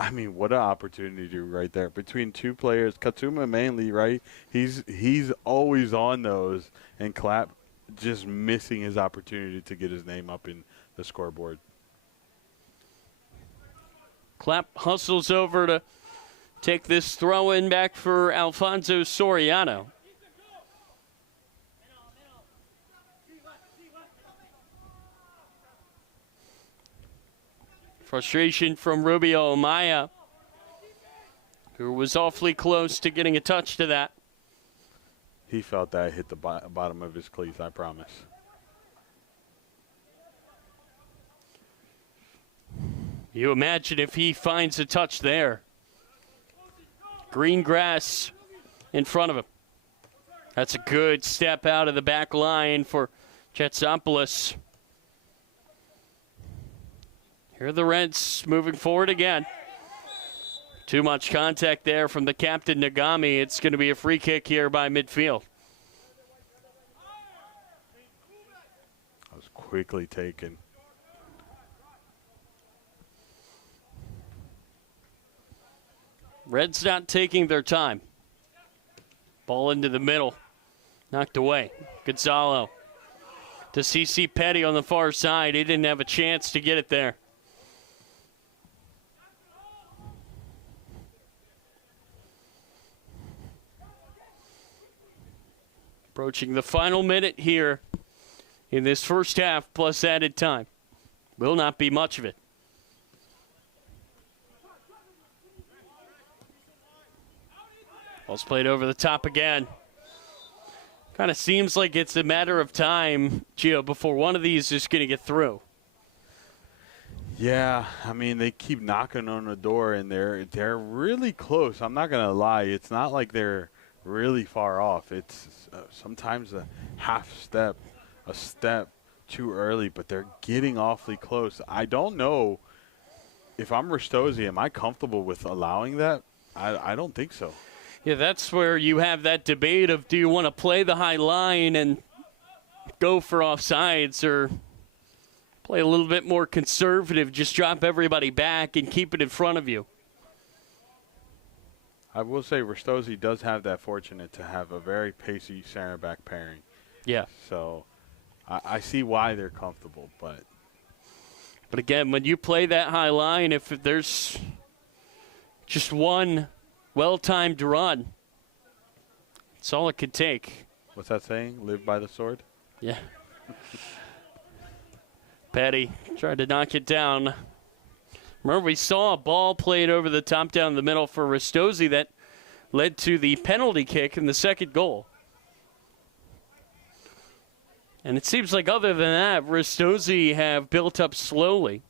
I mean, what an opportunity right there between 2 players. Katsuma mainly, right? He's always on those, and Clapp just missing his opportunity to get his name up in the scoreboard. Clapp hustles over to take this throw-in back for Alfonso Soriano. Frustration from Rubio Maya, who was awfully close to getting a touch to that. He felt that hit the bottom of his cleats, I promise. You imagine if he finds a touch there. Green grass in front of him. That's a good step out of the back line for Chetsopolis. Here are the Reds moving forward again. Too much contact there from the captain, Nagami. It's going to be a free kick here by midfield. That was quickly taken. Reds not taking their time. Ball into the middle. Knocked away. Gonzalo to CC Petty on the far side. He didn't have a chance to get it there. Approaching the final minute here in this first half plus added time. Will not be much of it. Ball's played over the top again. Kind of seems like it's a matter of time, Gio, before one of these is going to get through. Yeah, I mean, they keep knocking on the door, and they're really close. I'm not going to lie. It's not like they're really far off. It's sometimes a step too early, but they're getting awfully close. I don't know if I'm Ristozi, am I comfortable with allowing that? I don't think so. Yeah, that's where you have that debate of do you want to play the high line and go for offsides or play a little bit more conservative, just drop everybody back and keep it in front of you. I will say Ristozi does have that fortunate to have a very pacey center back pairing. Yeah. So I see why they're comfortable, but again, when you play that high line, if there's just one well-timed run, it's all it could take. What's that saying? Live by the sword? Yeah. Petty tried to knock it down. Remember, we saw a ball played over the top down the middle for Ristozi that led to the penalty kick in the second goal. And it seems like other than that, Ristozi have built up slowly.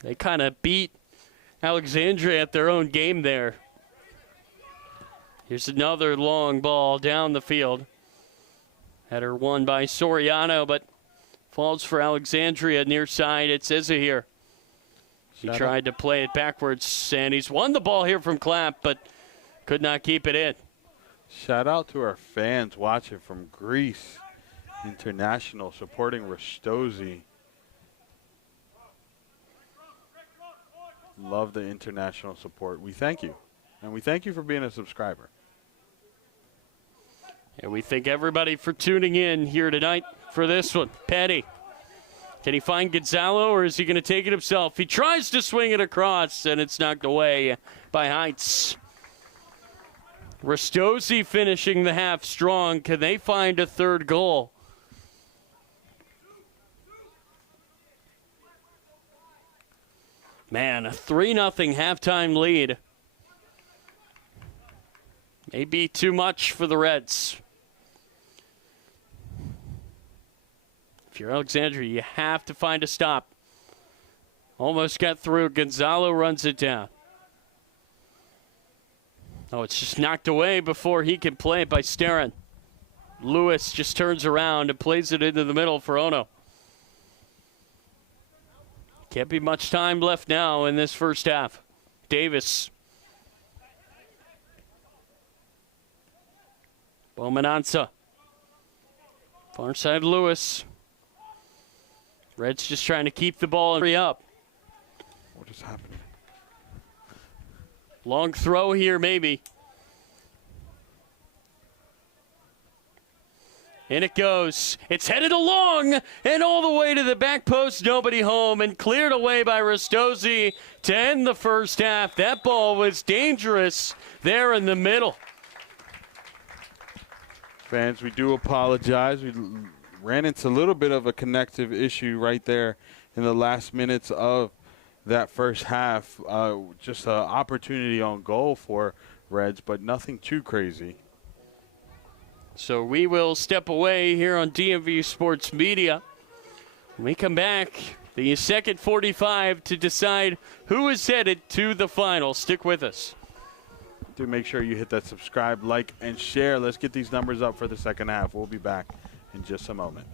They kind of beat Alexandria at their own game there. Here's another long ball down the field. Header won by Soriano, but falls for Alexandria near side. It's Izza here. He tried to play it backwards, and he's won the ball here from Clapp, but could not keep it in. Shout out to our fans watching from Greece International, supporting Ristozi. Love the international support. We thank you. And we thank you for being a subscriber. And we thank everybody for tuning in here tonight for this one. Petty. Can he find Gonzalo, or is he going to take it himself? He tries to swing it across, and it's knocked away by Heights. Ristozi finishing the half strong. Can they find a third goal? Man, a 3-0 halftime lead. Maybe too much for the Reds. If you're Alexandria, you have to find a stop. Almost got through. Gonzalo runs it down. Oh, it's just knocked away before he can play it by Sterin. Lewis just turns around and plays it into the middle for Ono. Can't be much time left now in this first half. Davis. Bomananza. Far side Lewis. Reds just trying to keep the ball and hurry up. What is happening? Long throw here, maybe. In it goes. It's headed along and all the way to the back post. Nobody home and cleared away by Ristozi to end the first half. That ball was dangerous there in the middle. Fans, we do apologize. We ran into a little bit of a connective issue right there in the last minutes of that first half. Just an opportunity on goal for Reds, but nothing too crazy. So we will step away here on DMV Sports Media. When we come back, the second 45 to decide who is headed to the final. Stick with us. do make sure you hit that subscribe, like, and share. Let's get these numbers up for the second half. We'll be back in just a moment.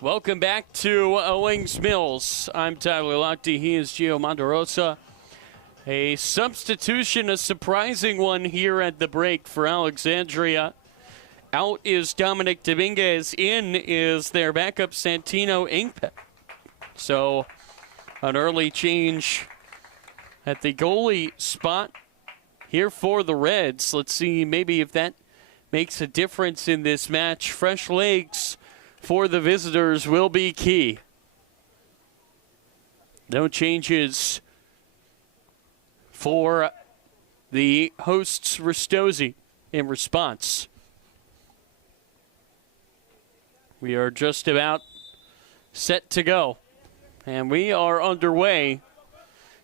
Welcome back to Owings Mills. I'm Tyler Lochte. He is Gio Monterosa. A substitution, a surprising one here at the break for Alexandria. Out is Dominic Dominguez. In is their backup, Santino Inkpen. So an early change at the goalie spot here for the Reds. Let's see maybe if that makes a difference in this match. Fresh legs for the visitors will be key. No changes for the hosts, Ristozi, in response. We are just about set to go. And we are underway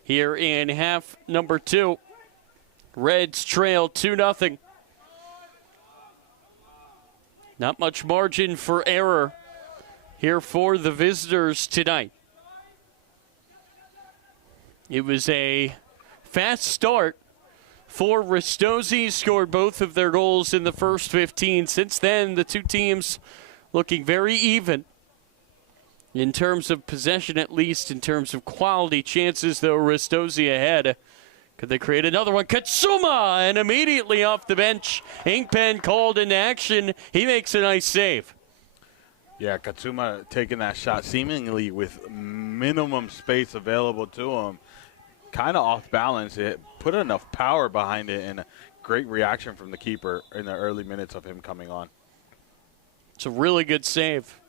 here in half number 2. Reds trail 2-0. Not much margin for error here for the visitors tonight. It was a fast start for Ristozi. Scored both of their goals in the first 15. Since then, the two teams looking very even in terms of possession, at least in terms of quality chances, though. Ristozi ahead. Could they create another one? Katsuma! And immediately off the bench, Inkpen called into action. He makes a nice save. Yeah, Katsuma taking that shot seemingly with minimum space available to him. Kind of off balance. It put enough power behind it, and a great reaction from the keeper in the early minutes of him coming on. It's a really good save.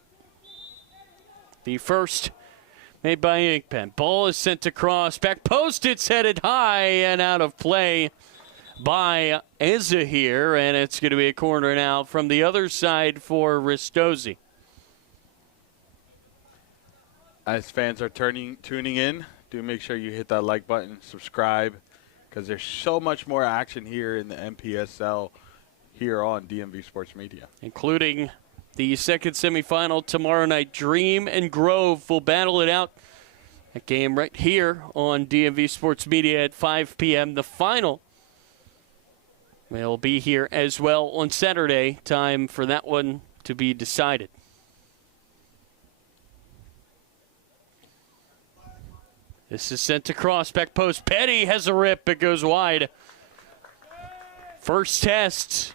The first made by Inkpen. Ball is sent across. Back post, it's headed high and out of play by Eza here. And it's going to be a corner now from the other side for Ristozi. As fans are tuning in, do make sure you hit that like button, subscribe, because there's so much more action here in the NPSL here on DMV Sports Media. Including the second semifinal tomorrow night. Dream and Grove will battle it out. That game right here on DMV Sports Media at 5 p.m. The final will be here as well on Saturday. Time for that one to be decided. This is sent across, back post. Petty has a rip. It goes wide. First test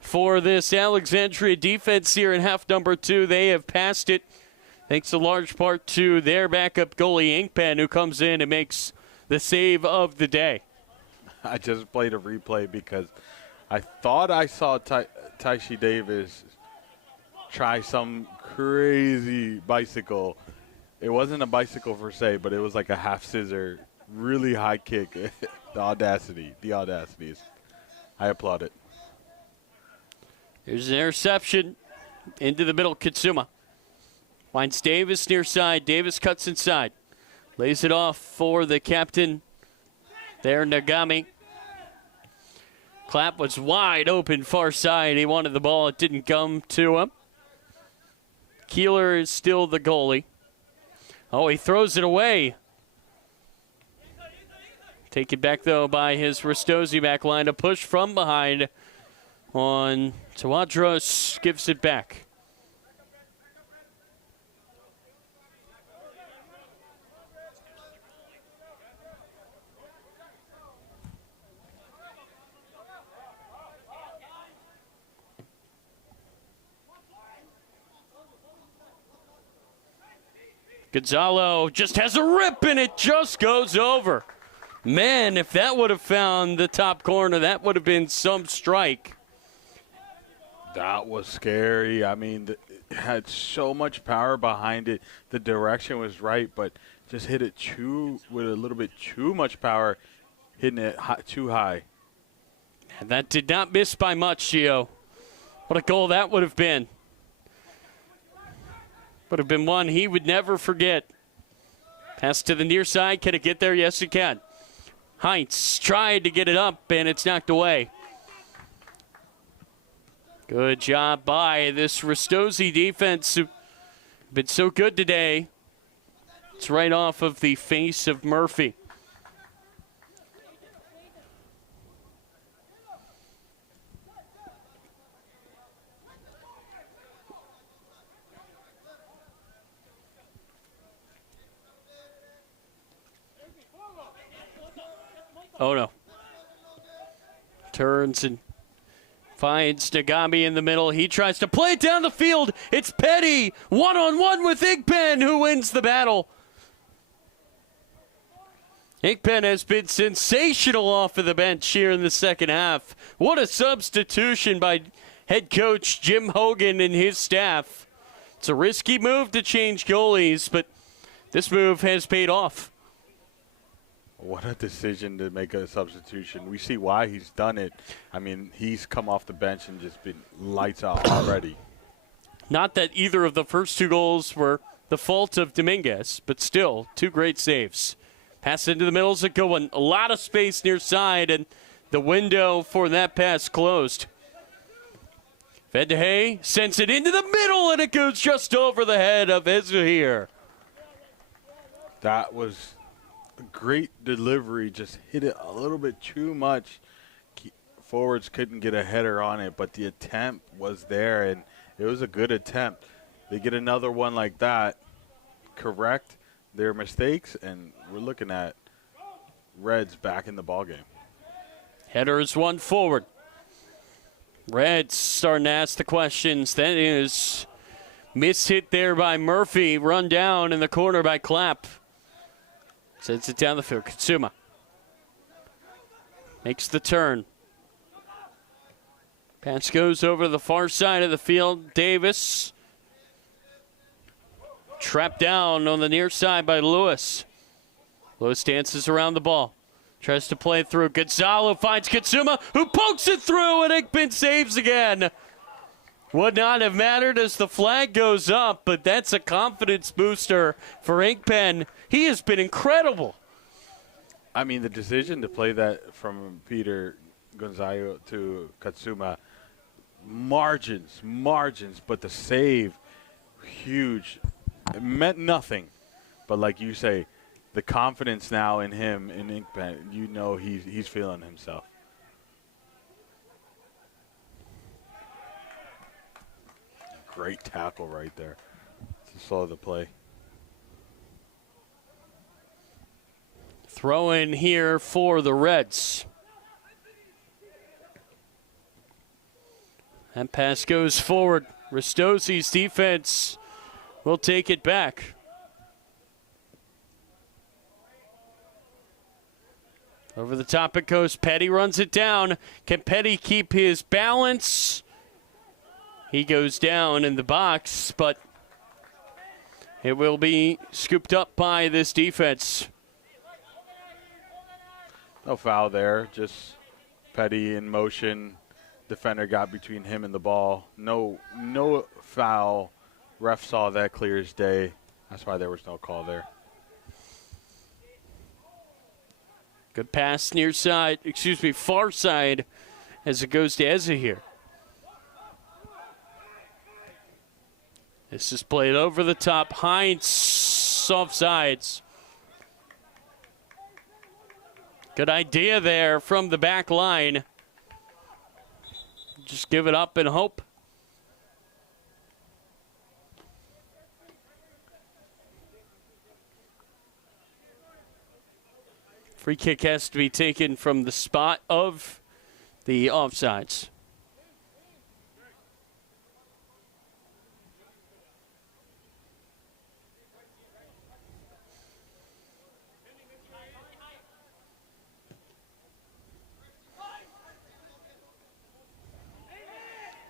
for this Alexandria defense here in half number 2. They have passed it, thanks a large part to their backup goalie, Inkpen, who comes in and makes the save of the day. I just played a replay because I thought I saw Taishi Davis try some crazy bicycle. It wasn't a bicycle per se, but it was like a half scissor, really high kick. The audacity is, I applaud it. There's an interception into the middle. Katsuma finds Davis near side. Davis cuts inside. Lays it off for the captain there, Nagami. Clapp was wide open far side. He wanted the ball. It didn't come to him. Keeler is still the goalie. Oh, he throws it away. Taken back, though, by his Ristozi back line. A push from behind on Tawadros. Gives it back. Gonzalo just has a rip, and it just goes over. Man, if that would have found the top corner, that would have been some strike. That was scary. I mean, it had so much power behind it. The direction was right, but just hit it with a little bit too much power, hitting it too high. And that did not miss by much, Gio. What a goal that would have been. Would have been one he would never forget. Pass to the near side. Can it get there? Yes, it can. Heinz tried to get it up, and it's knocked away. Good job by this Ristozi defense, who've been so good today. It's right off of the face of Murphy. Oh, no. Turns and finds Nagami in the middle. He tries to play it down the field. It's Petty one-on-one with Igben, who wins the battle. Igben has been sensational off of the bench here in the second half. What a substitution by head coach Jim Hogan and his staff. It's a risky move to change goalies, but this move has paid off. What a decision to make a substitution. We see why he's done it. I mean, he's come off the bench and just been lights out already. Not that either of the first two goals were the fault of Dominguez, but still, two great saves. Pass into the middle is a good one. A lot of space near side, and the window for that pass closed. Fed to Hay, sends it into the middle, and it goes just over the head of Ezehir. That was a great delivery. Just hit it a little bit too much. Forwards couldn't get a header on it, but the attempt was there, and it was a good attempt. They get another one like that, correct their mistakes, and we're looking at Reds back in the ballgame. Header is one forward. Reds starting to ask the questions. That is mishit there by Murphy. Run down in the corner by Clapp. Sends it down the field. Katsuma makes the turn. Pass goes over the far side of the field. Davis trapped down on the near side by Lewis. Lewis dances around the ball. Tries to play it through. Gonzalo finds Katsuma, who pokes it through, and Ickben saves again. Would not have mattered as the flag goes up, but that's a confidence booster for Inkpen. He has been incredible. I mean, the decision to play that from Peter Gonzalo to Katsuma, margins, but the save, huge. It meant nothing, but like you say, the confidence now in him, in Inkpen, you know he's feeling himself. Great tackle right there. Just saw the play. Throw in here for the Reds. That pass goes forward. Ristozi's defense will take it back. Over the top it goes. Petty runs it down. Can Petty keep his balance? He goes down in the box, but it will be scooped up by this defense. No foul there. Just Petty in motion. Defender got between him and the ball. No foul. Ref saw that clear as day. That's why there was no call there. Good pass near side, far side as it goes to Ezehir. This is played over the top. Heinz offsides. Good idea there from the back line. Just give it up and hope. Free kick has to be taken from the spot of the offsides.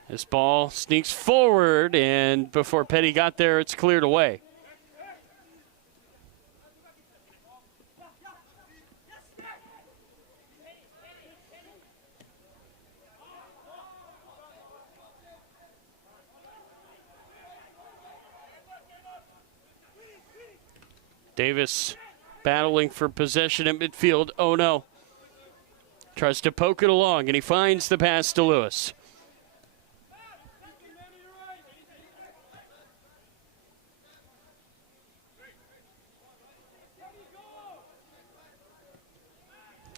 This ball sneaks forward, and before Petty got there, it's cleared away. Davis battling for possession at midfield. Oh, no. Tries to poke it along, and he finds the pass to Lewis.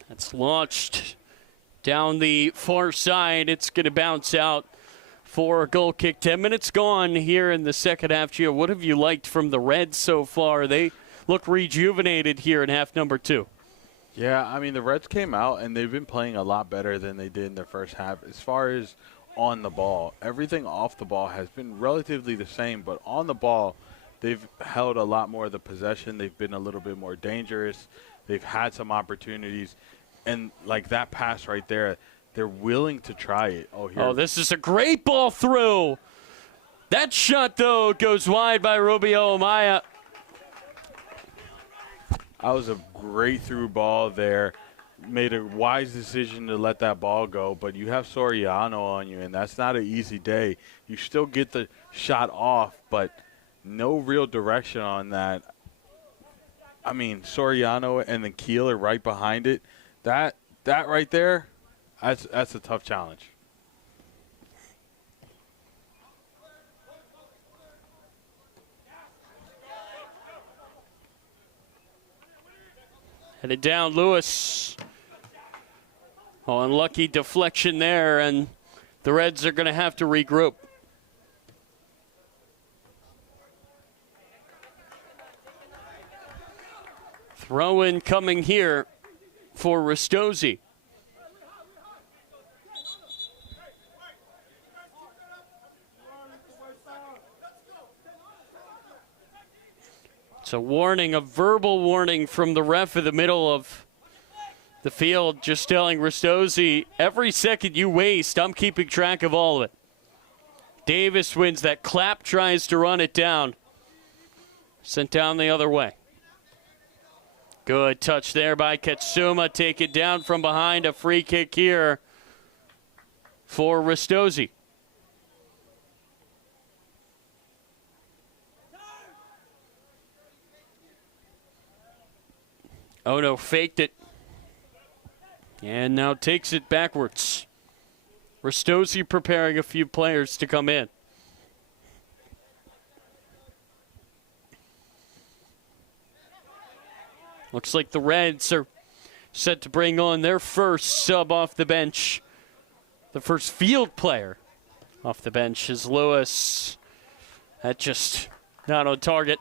That's launched down the far side. It's going to bounce out for a goal kick. 10 minutes gone here in the second half. Gio, what have you liked from the Reds so far? They look rejuvenated here in half number 2. Yeah, I mean, the Reds came out, and they've been playing a lot better than they did in their first half. As far as on the ball, everything off the ball has been relatively the same, but on the ball, they've held a lot more of the possession. They've been a little bit more dangerous. They've had some opportunities. And, like, that pass right there, they're willing to try it. Oh, this is a great ball through. That shot, though, goes wide by Rubio Amaya. That was a great through ball there. Made a wise decision to let that ball go, but you have Soriano on you, and that's not an easy day. You still get the shot off, but no real direction on that. I mean, Soriano and then Keeler right behind it. That right there, that's a tough challenge. Headed down, Lewis. Oh, unlucky deflection there, and the Reds are going to have to regroup. Throw-in coming here for Ristozi. It's a warning, a verbal warning from the ref in the middle of the field, just telling Ristozi, every second you waste, I'm keeping track of all of it. Davis wins that. Clapp tries to run it down. Sent down the other way. Good touch there by Katsuma. Take it down from behind. A free kick here for Ristozi. Oh no, faked it. And now takes it backwards. Ristozi preparing a few players to come in. Looks like the Reds are set to bring on their first sub off the bench. The first field player off the bench is Lewis. That just not on target.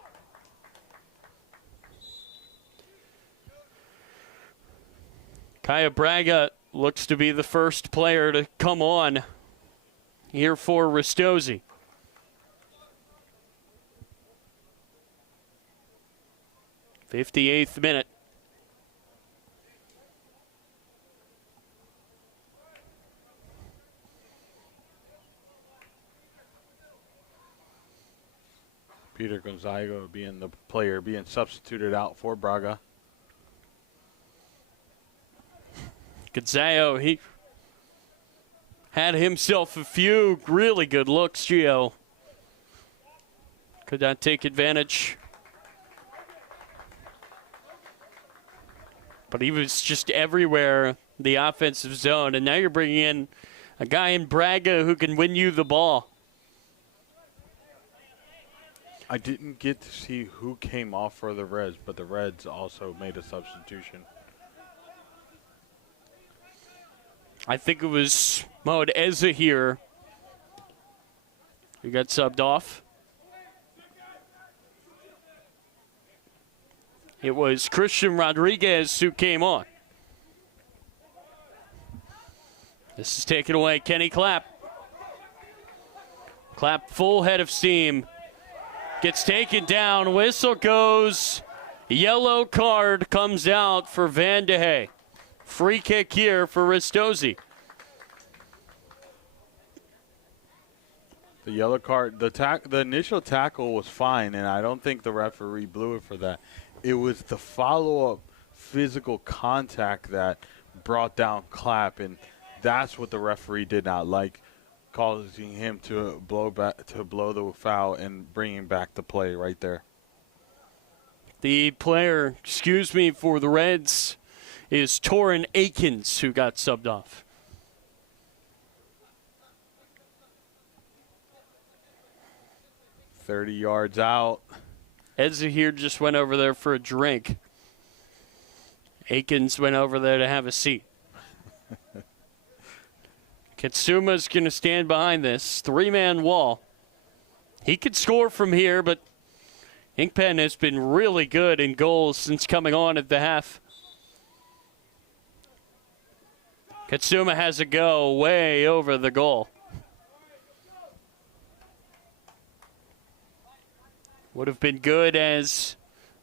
Kaya Braga looks to be the first player to come on here for Ristozi. '58th minute. Peter Gonzaga being the player being substituted out for Braga. Gonzaga, he had himself a few really good looks, Gio. Could not take advantage. But he was just everywhere, the offensive zone. And now you're bringing in a guy in Braga who can win you the ball. I didn't get to see who came off for the Reds, but the Reds also made a substitution. I think it was Mohd Eza here who got subbed off. It was Christian Rodriguez who came on. This is taken away. Kenny Clapp. Clapp full head of steam. Gets taken down. Whistle goes. Yellow card comes out for Van de Hey. Free kick here for Ristozi. The yellow card, the initial tackle was fine, and I don't think the referee blew it for that. It was the follow-up physical contact that brought down Clapp, and that's what the referee did not like, causing him to blow the foul and bringing back the play right there. The player, for the Reds, is Torrin Akins, who got subbed off. "30 yards out." Edzahir just went over there for a drink. Akins went over there to have a seat. Katsuma's going to stand behind this three-man wall. He could score from here, but Inkpen has been really good in goals since coming on at the half. Katsuma has a go way over the goal. Would have been good as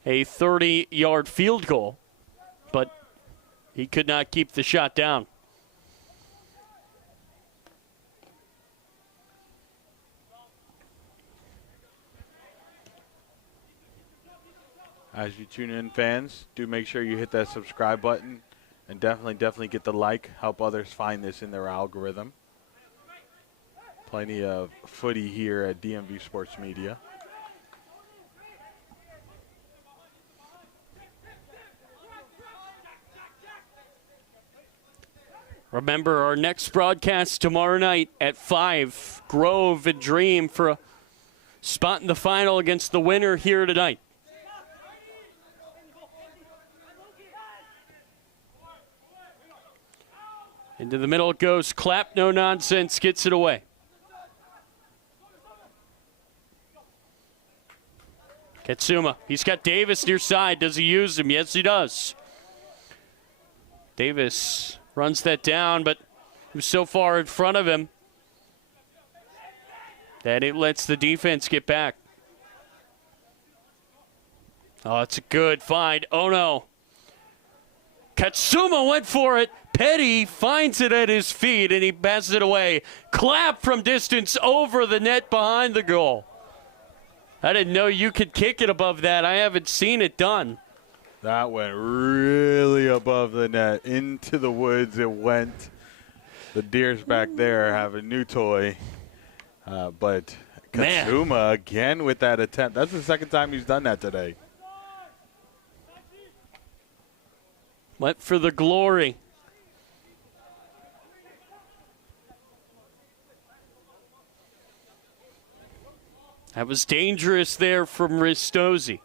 a 30-yard field goal, but he could not keep the shot down. As you tune in, fans, do make sure you hit that subscribe button and definitely get the like. Help others find this in their algorithm. Plenty of footy here at DMV Sports Media. Remember, our next broadcast tomorrow night at 5, Grove and Dream for a spot in the final against the winner here tonight. Into the middle it goes. Clap, no nonsense, gets it away. Katsuma, he's got Davis near side. Does he use him? Yes, he does. Davis runs that down, but he was so far in front of him that it lets the defense get back. Oh, it's a good find. Oh, no. Katsuma went for it. Petty finds it at his feet, and he passes it away. Clap from distance over the net behind the goal. I didn't know you could kick it above that. I haven't seen it done. That went really above the net. Into the woods it went. The Deers back there have a new toy. But Katsuma again with that attempt. That's the second time he's done that today. Went for the glory. That was dangerous there from Ristozi.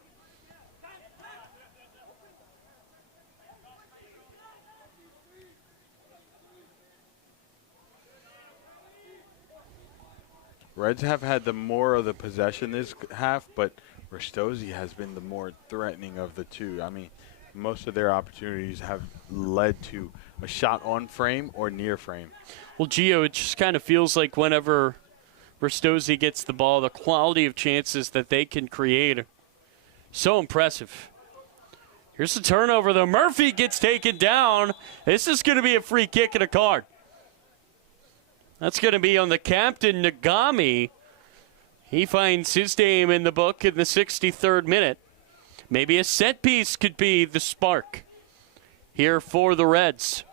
Reds have had the more of the possession this half, but Ristozi has been the more threatening of the two. I mean, most of their opportunities have led to a shot on frame or near frame. Well, Gio, it just kind of feels like whenever Ristozi gets the ball, the quality of chances that they can create are so impressive. Here's the turnover, though. Murphy gets taken down. This is going to be a free kick and a card. That's going to be on the captain, Nagami. He finds his name in the book in the 63rd minute. Maybe a set piece could be the spark here for the Reds.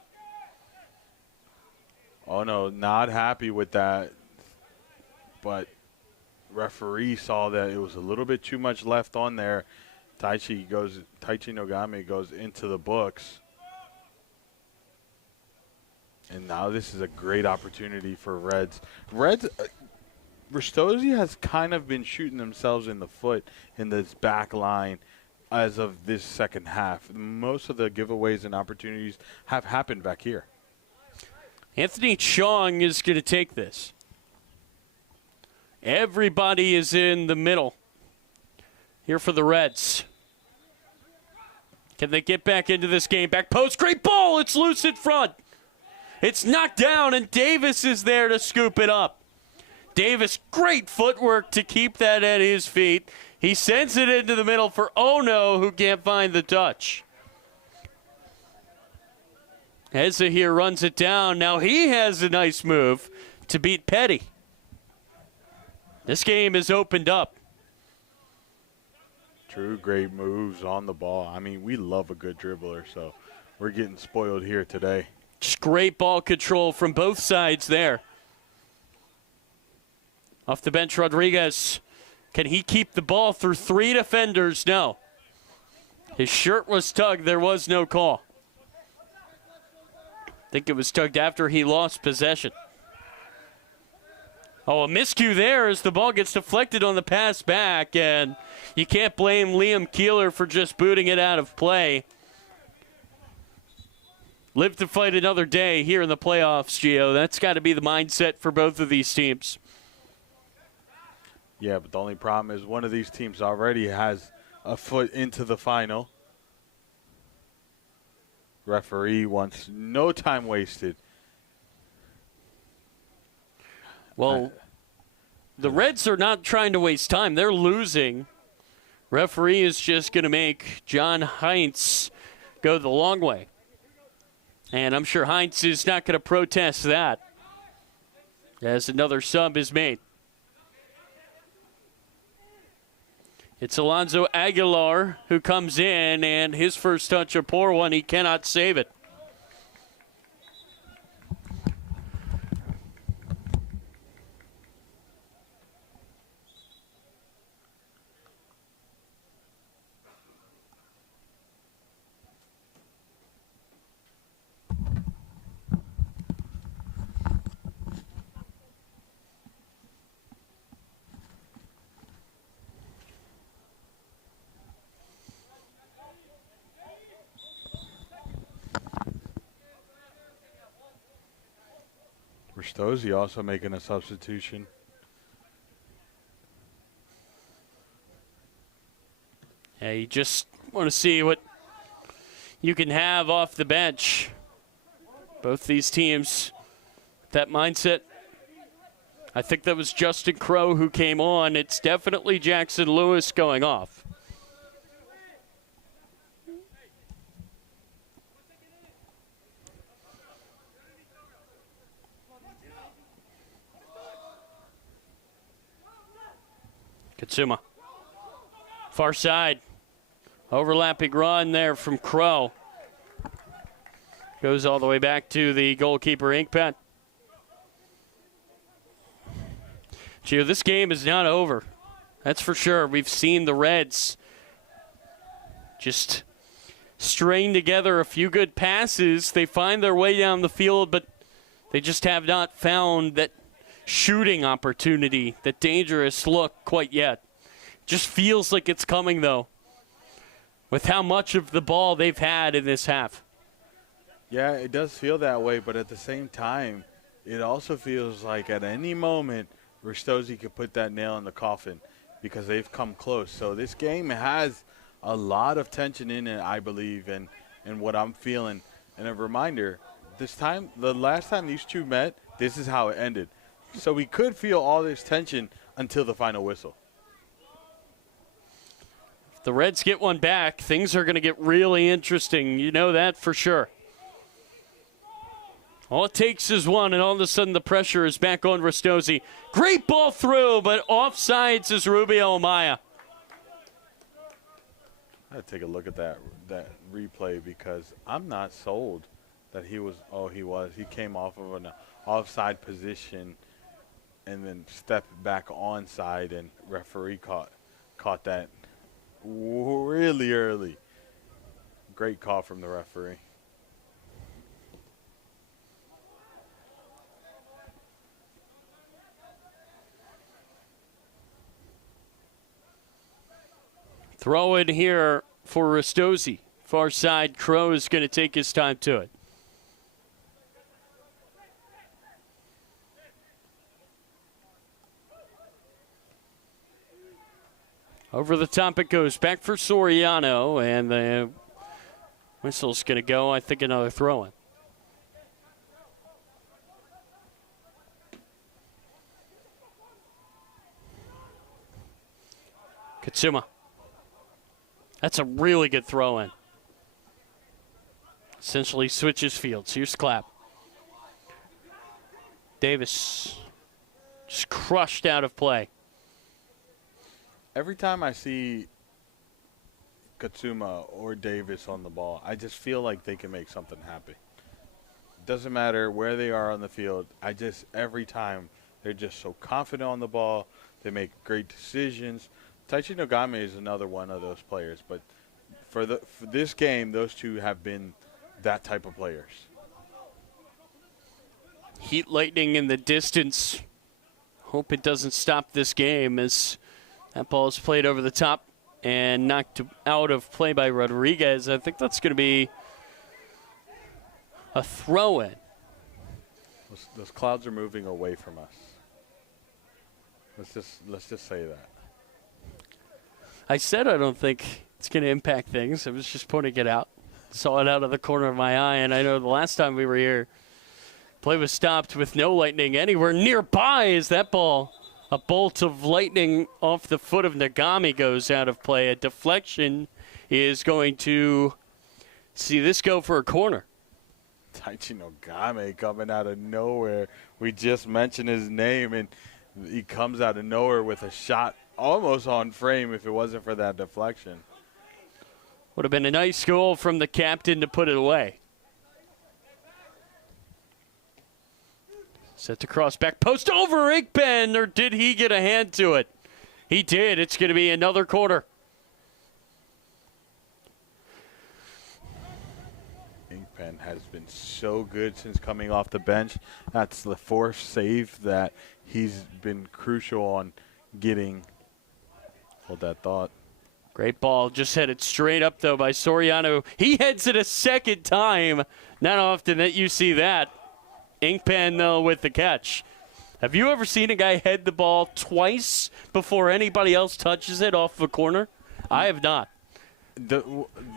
Oh, no, not happy with that. But referee saw that it was a little bit too much left on there. Taichi Nogami goes into the books. And now this is a great opportunity for Reds. Ristozi has kind of been shooting themselves in the foot in this back line as of this second half. Most of the giveaways and opportunities have happened back here. Anthony Chong is going to take this. Everybody is in the middle here for the Reds. Can they get back into this game? Back post, great ball. It's loose in front. It's knocked down, and Davis is there to scoop it up. Davis, great footwork to keep that at his feet. He sends it into the middle for Ono, who can't find the touch. Eza here runs it down. Now he has a nice move to beat Petty. This game is opened up. True, great moves on the ball. I mean, we love a good dribbler, so we're getting spoiled here today. Just great ball control from both sides there. Off the bench, Rodriguez. Can he keep the ball through three defenders? No. His shirt was tugged. There was no call. I think it was tugged after he lost possession. Oh, a miscue there as the ball gets deflected on the pass back, and you can't blame Liam Keeler for just booting it out of play. Live to fight another day here in the playoffs, Gio. That's got to be the mindset for both of these teams. Yeah, but the only problem is one of these teams already has a foot into the final. Referee wants no time wasted Well, the Reds are not trying to waste time. They're losing. Referee is just going to make John Heinz go the long way. And I'm sure Heinz is not going to protest that as another sub is made. It's Alonzo Aguilar who comes in, and his first touch, a poor one. He cannot save it. Ristozi also making a substitution. Yeah, you just want to see what you can have off the bench. Both these teams, that mindset. I think that was Justin Crowe who came on. It's definitely Jackson Lewis going off. Katsuma. Far side. Overlapping run there from Crowe. Goes all the way back to the goalkeeper, Inkpen. Gio, this game is not over. That's for sure. We've seen the Reds just string together a few good passes. They find their way down the field, but they just have not found that shooting opportunity, that dangerous look quite yet. Just feels like it's coming, though, with how much of the ball they've had in this half. Yeah, it does feel that way, but at the same time, it also feels like at any moment Ristozi could put that nail in the coffin because they've come close. So this game has a lot of tension in it, I believe, and what I'm feeling. And a reminder, the last time these two met, this is how it ended. So we could feel all this tension until the final whistle. If the Reds get one back, things are going to get really interesting. You know that for sure. All it takes is one, and all of a sudden the pressure is back on Ristozi. Great ball through, but offsides is Rubio Amaya. I had to take a look at that replay because I'm not sold that he was. Oh, he was. He came off of an offside position and then stepped back onside, and referee caught that really early. Great call from the referee. Throw in here for Ristozi. Far side, Crowe is going to take his time to it. Over the top it goes. Back for Soriano, and the whistle's going to go. I think another throw-in. Katsuma. That's a really good throw-in. Essentially switches fields. Here's Clapp. Davis just crushed out of play. Every time I see Katsuma or Davis on the ball, I just feel like they can make something happen. Doesn't matter where they are on the field. Every time they're just so confident on the ball. They make great decisions. Taichi Nogame is another one of those players, but for this game, those two have been that type of players. Heat lightning in the distance. Hope it doesn't stop this game as that ball is played over the top and knocked out of play by Rodriguez. I think that's going to be a throw-in. Those clouds are moving away from us. Let's just say that. I said I don't think it's going to impact things. I was just pointing it out. Saw it out of the corner of my eye, and I know the last time we were here, Play was stopped with no lightning anywhere nearby as that ball, a bolt of lightning off the foot of Nagami, goes out of play. A deflection is going to see this go for a corner. Taichi Nagami coming out of nowhere. We just mentioned his name, and he comes out of nowhere with a shot almost on frame if it wasn't for that deflection. Would have been a nice goal from the captain to put it away. Set to cross back post over Igben, or did he get a hand to it? He did. It's going to be another corner. Igben has been so good since coming off the bench. That's the fourth save that he's been crucial on getting. Hold that thought. Great ball, just headed straight up, though, by Soriano. He heads it a second time. Not often that you see that. Inkpen, though, with the catch. Have you ever seen a guy head the ball twice before anybody else touches it off a corner? I have not.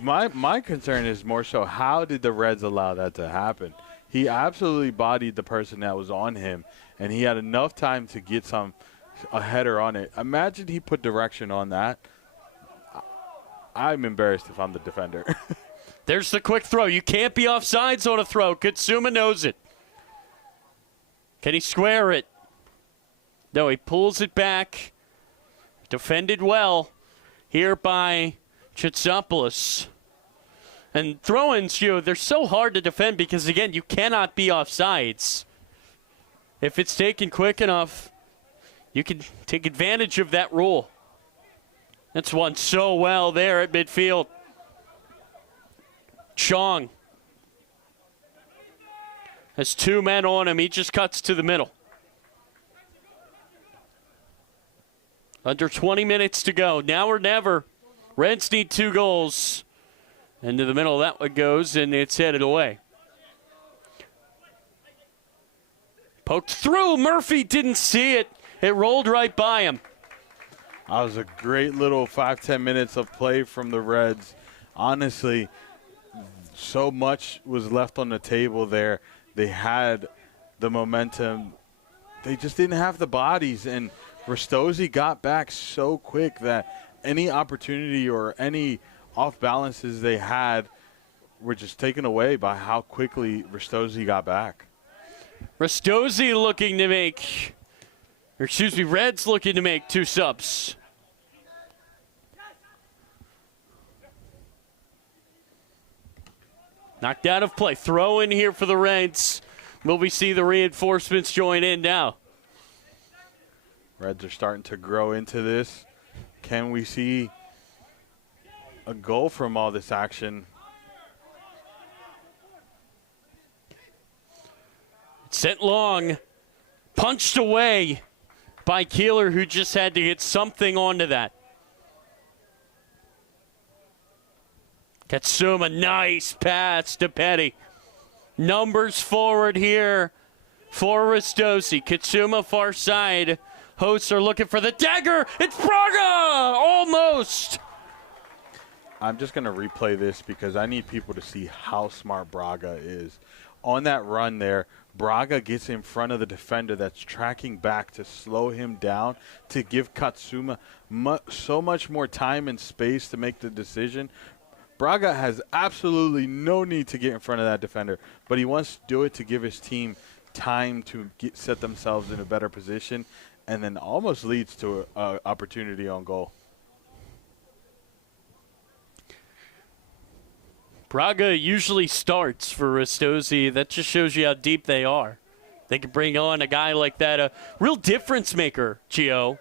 My concern is more so, how did the Reds allow that to happen? He absolutely bodied the person that was on him, and he had enough time to get a header on it. Imagine he put direction on that. I'm embarrassed if I'm the defender. There's the quick throw. You can't be offsides on a throw. Katsuma knows it. Can he square it? No, he pulls it back. Defended well here by Chitsopoulos. And throw-ins, they're so hard to defend because, again, you cannot be offsides. If it's taken quick enough, you can take advantage of that rule. That's won so well there at midfield. Chong has two men on him. He just cuts to the middle. Under 20 minutes to go. Now or never. Reds need 2 goals. Into the middle, that one goes, and it's headed away. Poked through. Murphy didn't see it. It rolled right by him. That was a great little 5-10 minutes of play from the Reds. Honestly, so much was left on the table there. They had the momentum. They just didn't have the bodies, and Ristozi got back so quick that any opportunity or any off balances they had were just taken away by how quickly Ristozi got back. Ristozi looking to make, Reds looking to make 2 subs. Knocked out of play. Throw in here for the Reds. Will we see the reinforcements join in now? Reds are starting to grow into this. Can we see a goal from all this action? Sent long. Punched away by Keeler, who just had to get something onto that. Katsuma, nice pass to Petty. Numbers forward here for Ristozi. Katsuma far side. Hosts are looking for the dagger. It's Braga! Almost! I'm just going to replay this because I need people to see how smart Braga is. On that run there, Braga gets in front of the defender that's tracking back to slow him down, to give Katsuma so much more time and space to make the decision. Braga has absolutely no need to get in front of that defender, but he wants to do it to give his team time to set themselves in a better position, and then almost leads to an opportunity on goal. Braga usually starts for Ristozi. That just shows you how deep they are. They can bring on a guy like that, a real difference maker, Gio,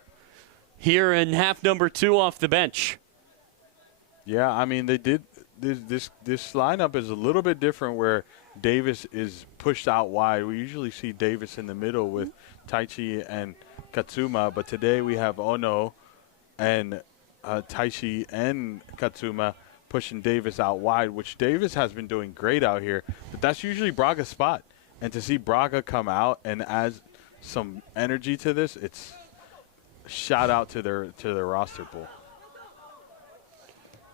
here in half number 2 off the bench. Yeah, I mean, they did. This lineup is a little bit different where Davis is pushed out wide. We usually see Davis in the middle with Taichi and Katsuma, but today we have Ono and Taichi and Katsuma pushing Davis out wide, which Davis has been doing great out here, but that's usually Braga's spot. And to see Braga come out and add some energy to this, it's shout out to their roster pool.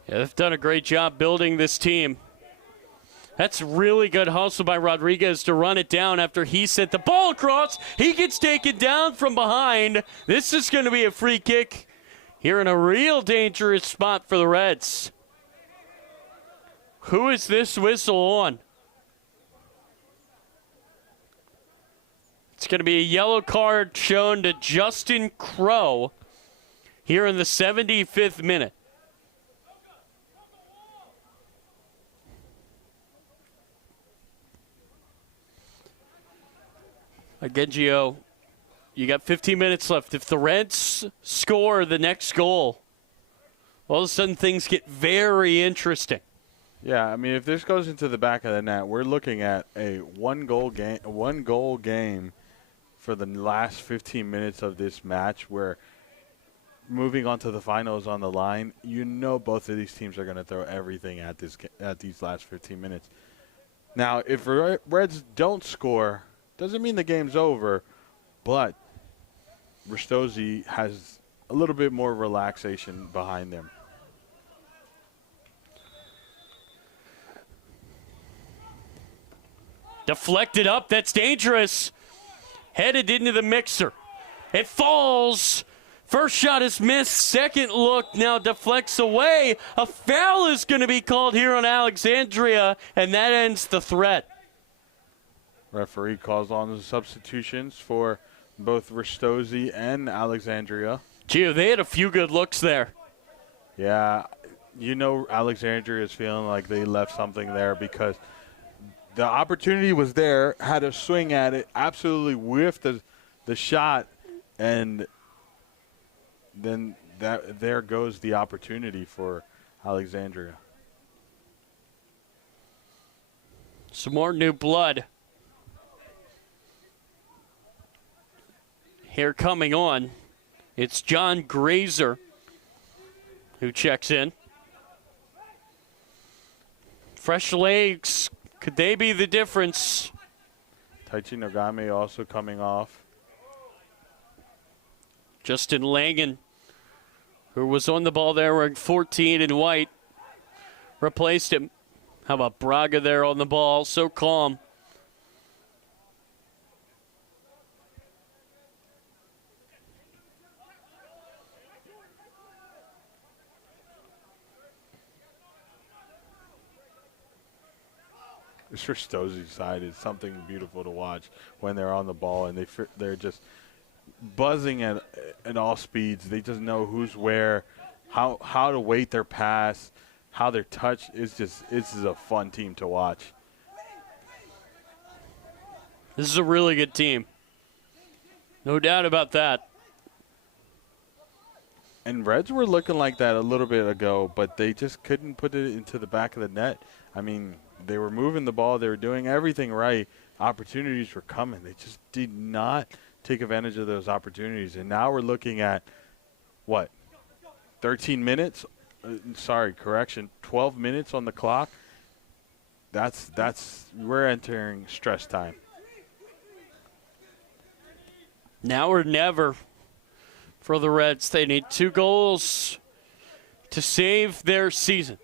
Yeah, they've done a great job building this team. That's really good hustle by Rodriguez to run it down after he sent the ball across. He gets taken down from behind. This is going to be a free kick here in a real dangerous spot for the Reds. Who is this whistle on? It's going to be a yellow card shown to Justin Crow here in the 75th minute. Again, Gio, you got 15 minutes left. If the Reds score the next goal, all of a sudden things get very interesting. Yeah, I mean, if this goes into the back of the net, we're looking at a one-goal game for the last 15 minutes of this match, where moving on to the finals on the line, you know both of these teams are going to throw everything at these last 15 minutes. Now, if Reds don't score, doesn't mean the game's over, but Ristozi has a little bit more relaxation behind them. Deflected up, that's dangerous. Headed into the mixer. It falls. First shot is missed. Second look now deflects away. A foul is going to be called here on Alexandria, and that ends the threat. Referee calls on the substitutions for both Ristozi and Alexandria. Gio, they had a few good looks there. Yeah, you know Alexandria is feeling like they left something there, because the opportunity was there, had a swing at it, absolutely whiffed the shot, and then there goes the opportunity for Alexandria. Some more new blood. Here coming on, it's John Grazer who checks in. Fresh legs, could they be the difference? Taichi Nogame also coming off. Justin Langen, who was on the ball there wearing 14 in white, replaced him. How about Braga there on the ball, so calm. This Ristozi side is something beautiful to watch when they're on the ball, and they're just buzzing at all speeds. They just know who's where, how to weight their pass, how they're touched. This is a fun team to watch. This is a really good team. No doubt about that. And Reds were looking like that a little bit ago, but they just couldn't put it into the back of the net. I mean, they were moving the ball. They were doing everything right. Opportunities were coming. They just did not take advantage of those opportunities. And now we're looking at, 13 minutes? 12 minutes on the clock. We're entering stress time. Now or never for the Reds. They need 2 goals to save their season.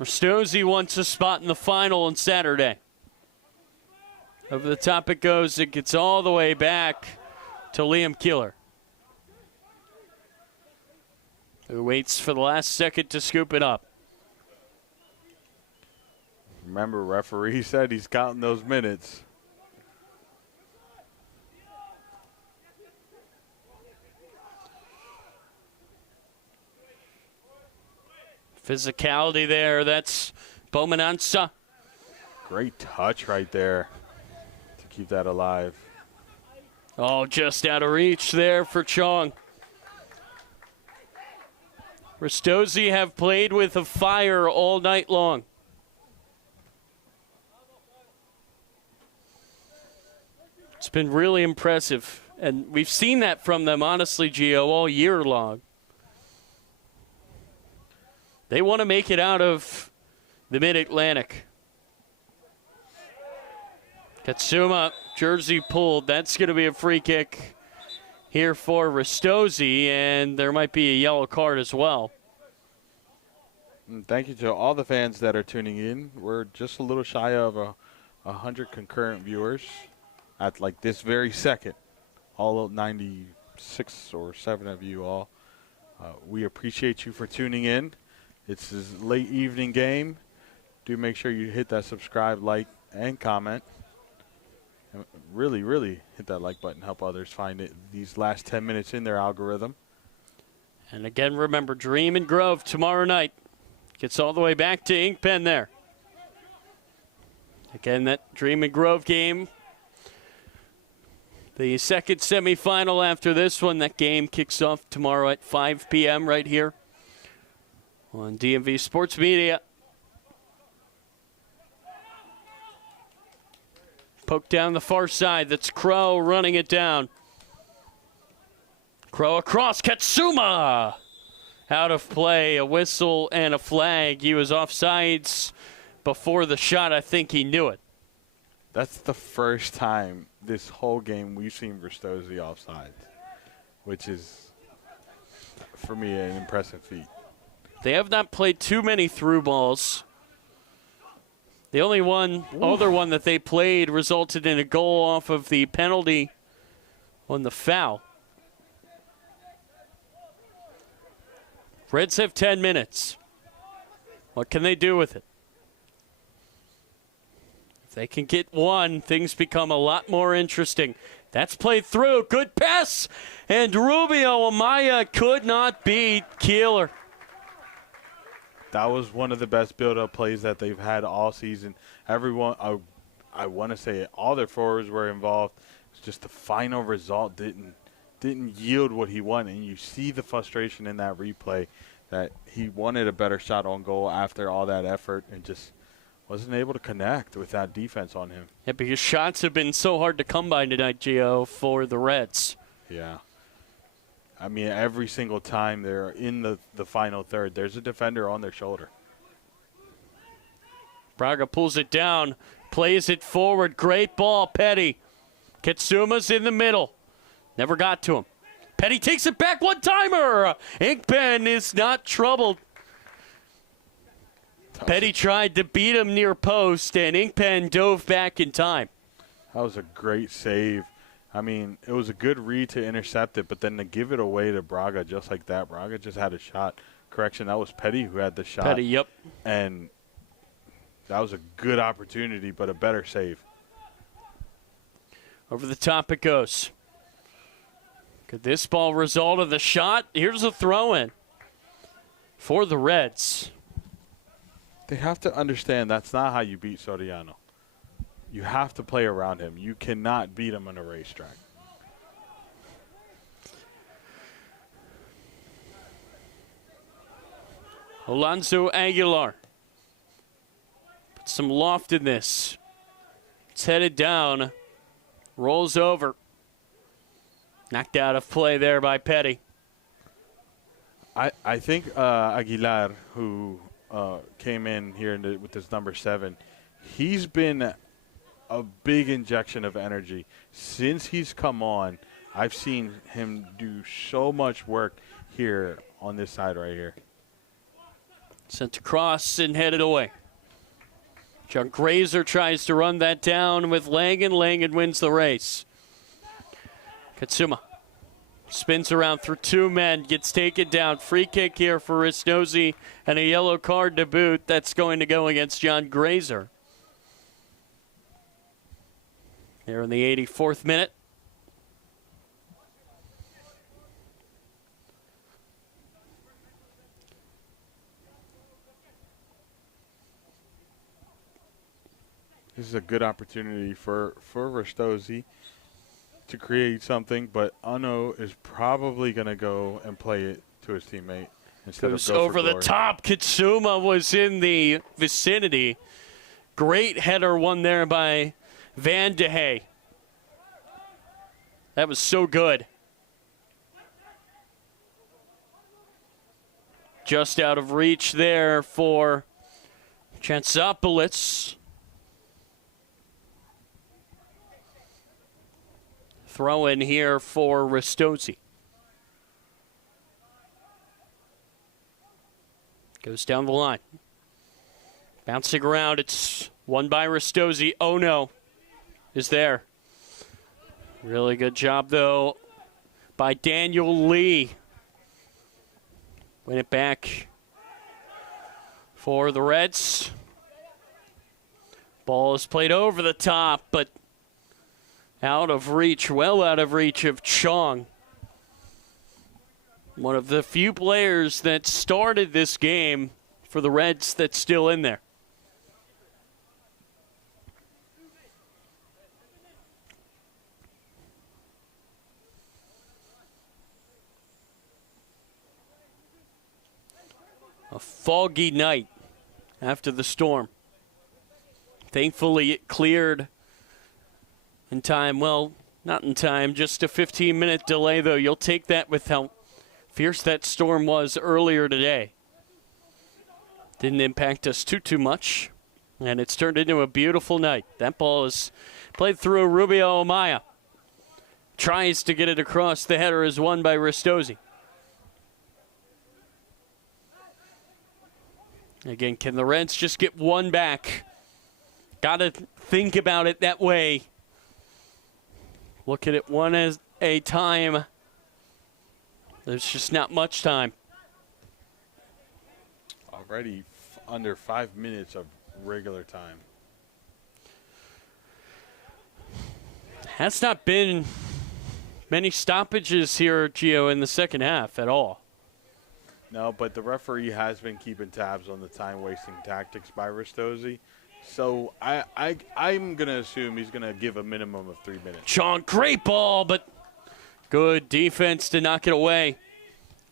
Ristozi wants a spot in the final on Saturday. Over the top it goes. It gets all the way back to Liam Keeler, who waits for the last second to scoop it up. Remember, referee said he's counting those minutes. Physicality there. That's Bomanansa. Great touch right there to keep that alive. Oh, just out of reach there for Chong. Ristozi have played with a fire all night long. It's been really impressive. And we've seen that from them, honestly, Gio, all year long. They want to make it out of the Mid-Atlantic. Katsuma, jersey pulled. That's going to be a free kick here for Ristozi, and there might be a yellow card as well. And thank you to all the fans that are tuning in. We're just a little shy of 100 concurrent viewers at like this very second. All 96 or 7 of you all. We appreciate you for tuning in. It's this late evening game. Do make sure you hit that subscribe, like, and comment. And really, really hit that like button. Help others find it these last 10 minutes in their algorithm. And again, remember, Dream and Grove tomorrow night. Gets all the way back to Inkpen there. Again, that Dream and Grove game. The second semifinal after this one. That game kicks off tomorrow at 5 p.m. right here on DMV Sports Media. Poke down the far side. That's Crow running it down. Crow across. Katsuma out of play. A whistle and a flag. He was offsides before the shot. I think he knew it. That's the first time this whole game we've seen Ristozi offsides, which is, for me, an impressive feat. They have not played too many through balls. The only other one that they played resulted in a goal off of the penalty on the foul. Reds have 10 minutes. What can they do with it? If they can get one, things become a lot more interesting. That's played through. Good pass. And Rubio Amaya could not beat Keeler. That was one of the best build-up plays that they've had all season. Everyone, I want to say all their forwards were involved. It's just the final result didn't yield what he wanted. And you see the frustration in that replay that he wanted a better shot on goal after all that effort and just wasn't able to connect with that defense on him. Yeah, because shots have been so hard to come by tonight, Gio, for the Reds. Yeah. I mean, every single time they're in the final third, there's a defender on their shoulder. Braga pulls it down, plays it forward. Great ball, Petty. Katsuma's in the middle. Never got to him. Petty takes it back, one-timer. Inkpen is not troubled. Petty tried to beat him near post, and Inkpen dove back in time. That was a great save. I mean, it was a good read to intercept it, but then to give it away to Braga just like that. Braga just had a shot. Correction, that was Petty who had the shot. Petty, yep. And that was a good opportunity, but a better save. Over the top it goes. Could this ball result of the shot? Here's a throw-in for the Reds. They have to understand that's not how you beat Soriano. You have to play around him. You cannot beat him on a racetrack. Alonso Aguilar. Put some loft in this. It's headed down. Rolls over. Knocked out of play there by Petty. I think Aguilar, who came in here with this number 7, he's been a big injection of energy. Since he's come on, I've seen him do so much work here on this side right here. Sent across and headed away. John Grazer tries to run that down with Langen. Langen wins the race. Katsuma spins around through 2 men, gets taken down. Free kick here for Ristozi and a yellow card to boot. That's going to go against John Grazer. Here in the 84th minute. This is a good opportunity for Ristozi to create something, but Ano is probably going to go and play it to his teammate instead of go over the top. Katsuma was in the vicinity. Great header won there by Van de Hey. That was so good. Just out of reach there for Chansopoulos. Throw in here for Ristozi. Goes down the line. Bouncing around. It's won by Ristozi. Oh, no. Is there. Really good job, though, by Daniel Lee. Win it back for the Reds. Ball is played over the top, but out of reach, well out of reach of Chong. One of the few players that started this game for the Reds that's still in there. A foggy night after the storm. Thankfully, it cleared in time. Well, not in time, just a 15-minute delay, though. You'll take that with how fierce that storm was earlier today. Didn't impact us too much, and it's turned into a beautiful night. That ball is played through Rubio Amaya. Tries to get it across. The header is won by Ristozi. Again, can the Reds just get one back? Got to think about it that way. Look at it one at a time. There's just not much time. Already under 5 minutes of regular time. Has not been many stoppages here, Gio, in the second half at all. No, but the referee has been keeping tabs on the time-wasting tactics by Ristozi. So I'm going to assume he's going to give a minimum of 3 minutes. Sean, great ball, but good defense to knock it away.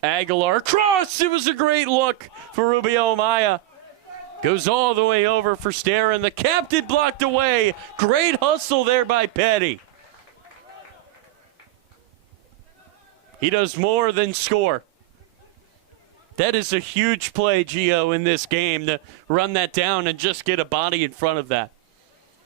Aguilar, cross! It was a great look for Rubio Amaya. Goes all the way over for Stair, and the captain blocked away. Great hustle there by Petty. He does more than score. That is a huge play, Gio, in this game, to run that down and just get a body in front of that.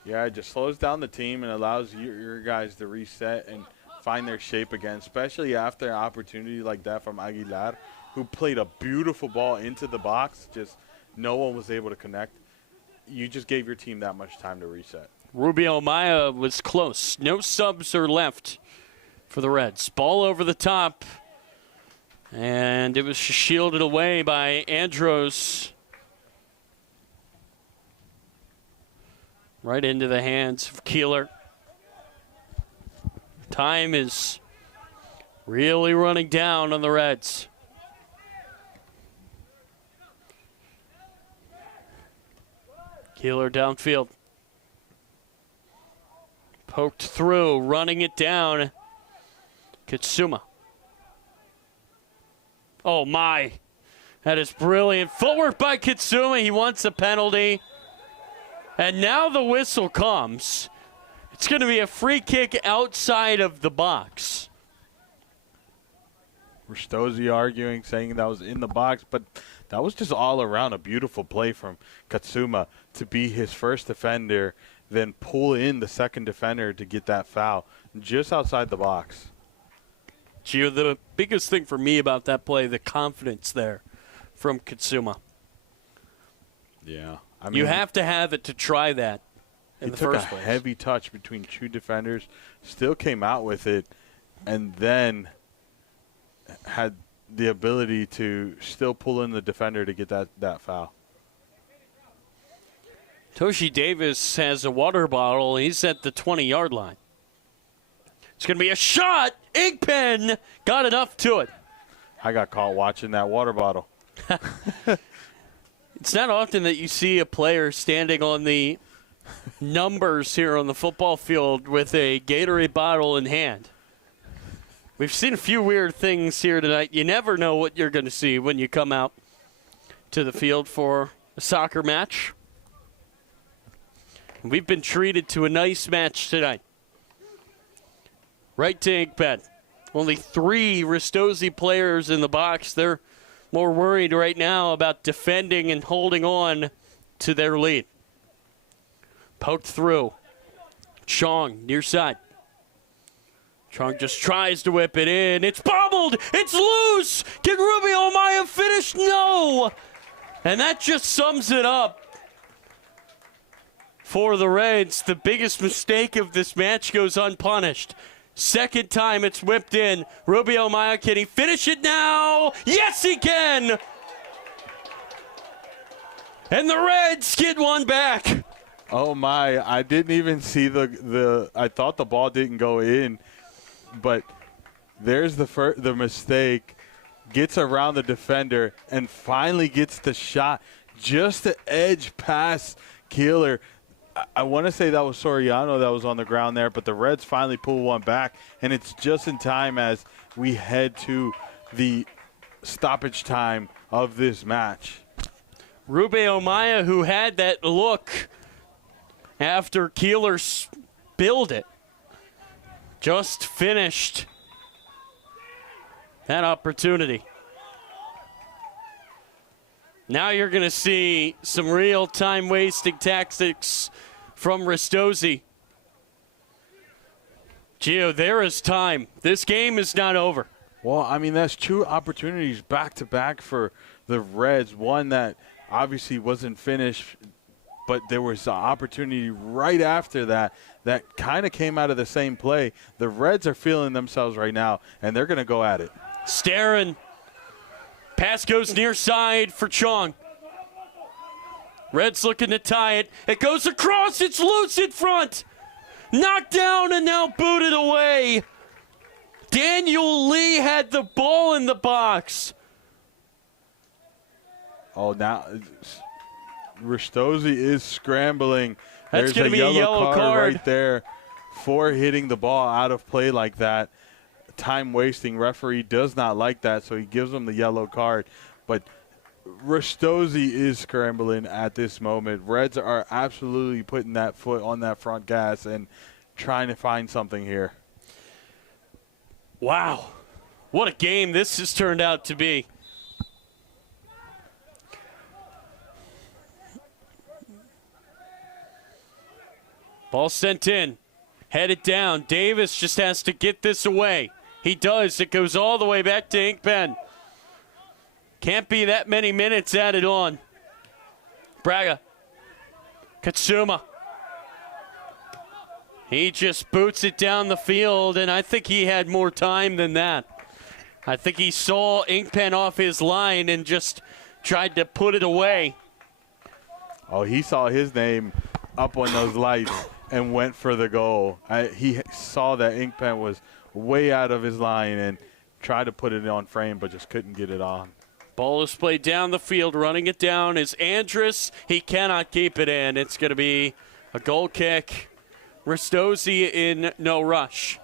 Yeah, it just slows down the team and allows your guys to reset and find their shape again, especially after an opportunity like that from Aguilar, who played a beautiful ball into the box. Just no one was able to connect. You just gave your team that much time to reset. Rubio Amaya was close. No subs are left for the Reds. Ball over the top. And it was shielded away by Andros. Right into the hands of Keeler. Time is really running down on the Reds. Keeler downfield. Poked through, running it down. Kitsuma. Oh, my. That is brilliant. Footwork by Kitsuma. He wants a penalty. And now the whistle comes. It's going to be a free kick outside of the box. Ristozi arguing, saying that was in the box, but that was just all around a beautiful play from Kitsuma to be his first defender, then pull in the second defender to get that foul just outside the box. Gio, the biggest thing for me about that play, the confidence there from Kitsuma. Yeah. I mean, you have to have it to try that in the first place. He took a heavy touch between two defenders, still came out with it, and then had the ability to still pull in the defender to get that foul. Toshi Davis has a water bottle. He's at the 20-yard line. It's going to be a shot. Igpen got enough to it. I got caught watching that water bottle. It's not often that you see a player standing on the numbers here on the football field with a Gatorade bottle in hand. We've seen a few weird things here tonight. You never know what you're going to see when you come out to the field for a soccer match. We've been treated to a nice match tonight. Right to Inkpen. Only 3 Ristozi players in the box. They're more worried right now about defending and holding on to their lead. Poked through. Chong, near side. Chong just tries to whip it in. It's bobbled. It's loose. Can Rubio Amaya finish? No. And that just sums it up for the Reds. The biggest mistake of this match goes unpunished. Second time it's whipped in. Rubio Maya, can he finish it now? Yes, he can! And the Reds get one back. Oh, my. I didn't even see I thought the ball didn't go in, but there's the mistake. Gets around the defender and finally gets the shot just to edge past Keeler. I want to say that was Soriano that was on the ground there, but the Reds finally pull one back, and it's just in time as we head to the stoppage time of this match. Rubio Maya, who had that look after Keeler spilled it, just finished that opportunity. Now you're going to see some real time-wasting tactics from Ristozi. Gio, there is time. This game is not over. Well, I mean, that's two opportunities back-to-back for the Reds. One that obviously wasn't finished, but there was an opportunity right after that kind of came out of the same play. The Reds are feeling themselves right now, and they're going to go at it. Staring. Pass goes near side for Chong. Reds looking to tie it. It goes across. It's loose in front. Knocked down and now booted away. Daniel Lee had the ball in the box. Oh, now Ristozi is scrambling. That's going to be a yellow card right there for hitting the ball out of play like that. Time-wasting referee does not like that, so he gives him the yellow card. But Ristozi is scrambling at this moment. Reds are absolutely putting that foot on that front gas and trying to find something here. Wow. What a game this has turned out to be. Ball sent in. Headed down. Davis just has to get this away. He does. It goes all the way back to Inkpen. Can't be that many minutes added on. Braga. Katsuma. He just boots it down the field, and I think he had more time than that. I think he saw Inkpen off his line and just tried to put it away. Oh, he saw his name up on those lights and went for the goal. He saw that Inkpen was way out of his line and tried to put it on frame, but just couldn't get it on. Ball is played down the field. Running it down is Andrus. He cannot keep it in. It's going to be a goal kick. Ristozi in no rush.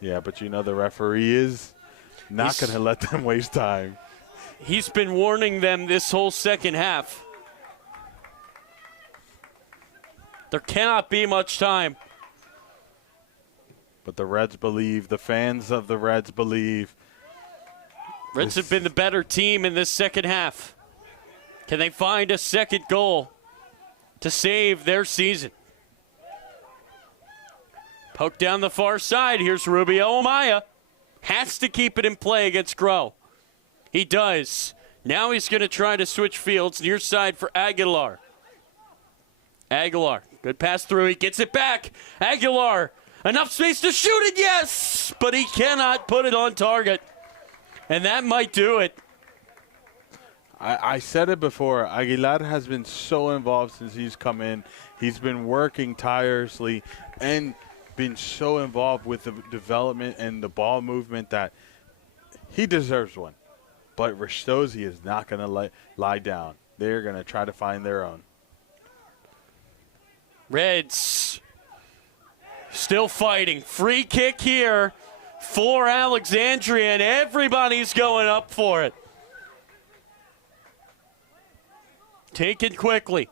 Yeah, but you know the referee is not going to let them waste time. He's been warning them this whole second half. There cannot be much time. But the Reds believe, the fans of the Reds believe. Reds have been the better team in this second half. Can they find a second goal to save their season? Poke down the far side. Here's Rubio Amaya. Has to keep it in play against Groh. He does. Now he's going to try to switch fields near side for Aguilar. Aguilar, good pass through. He gets it back. Aguilar, enough space to shoot it, yes! But he cannot put it on target. And that might do it. I said it before. Aguilar has been so involved since he's come in. He's been working tirelessly and been so involved with the development and the ball movement that he deserves one. But Ristozi is not going to lie down. They're going to try to find their own. Reds still fighting. Free kick here for Alexandria, and everybody's going up for it. Taken quickly.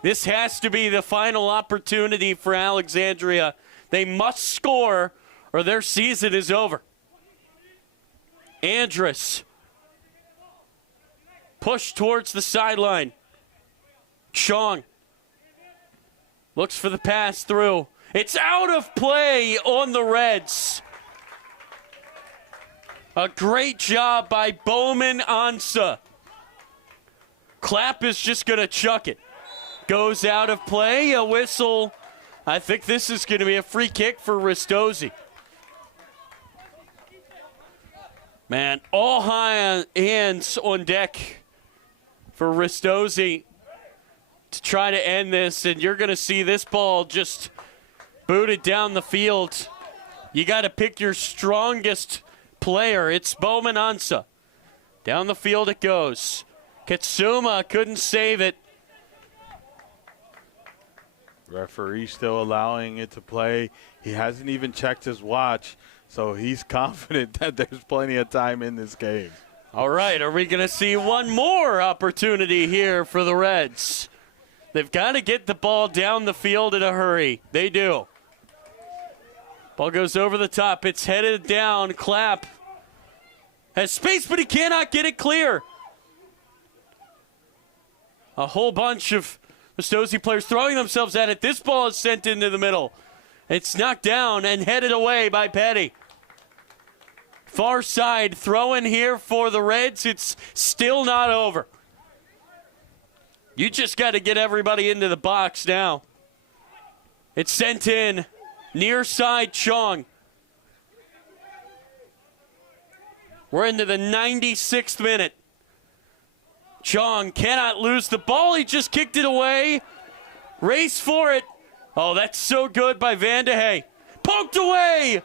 This has to be the final opportunity for Alexandria. They must score or their season is over. Andrus. Push towards the sideline. Chong. Looks for the pass through. It's out of play on the Reds. A great job by Bowman Ansa. Clapp is just going to chuck it. Goes out of play, a whistle. I think this is going to be a free kick for Ristozi. Man, all hands on deck for Ristozi to try to end this, and you're going to see this ball just booted down the field. You got to pick your strongest player. It's Bowman Ansa. Down the field it goes. Katsuma couldn't save it. Referee still allowing it to play. He hasn't even checked his watch, so he's confident that there's plenty of time in this game. All right, are we going to see one more opportunity here for the Reds? They've got to get the ball down the field in a hurry. They do. Ball goes over the top. It's headed down. Clapp has space, but he cannot get it clear. A whole bunch of Ristozi players throwing themselves at it. This ball is sent into the middle. It's knocked down and headed away by Petty. Far side throw in here for the Reds. It's still not over. You just got to get everybody into the box now. It's sent in. Near side, Chong. We're into the 96th minute. Chong cannot lose the ball. He just kicked it away. Race for it. Oh, that's so good by Van de Hey. Poked away.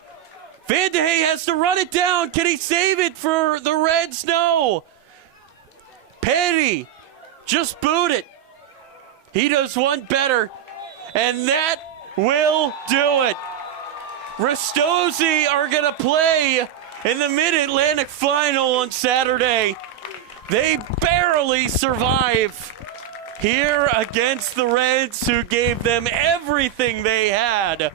Van de Hey has to run it down. Can he save it for the Reds? No. Petty just boot it. He does one better. And that will do it. Ristozi are going to play in the Mid-Atlantic Final on Saturday. They barely survive here against the Reds, who gave them everything they had.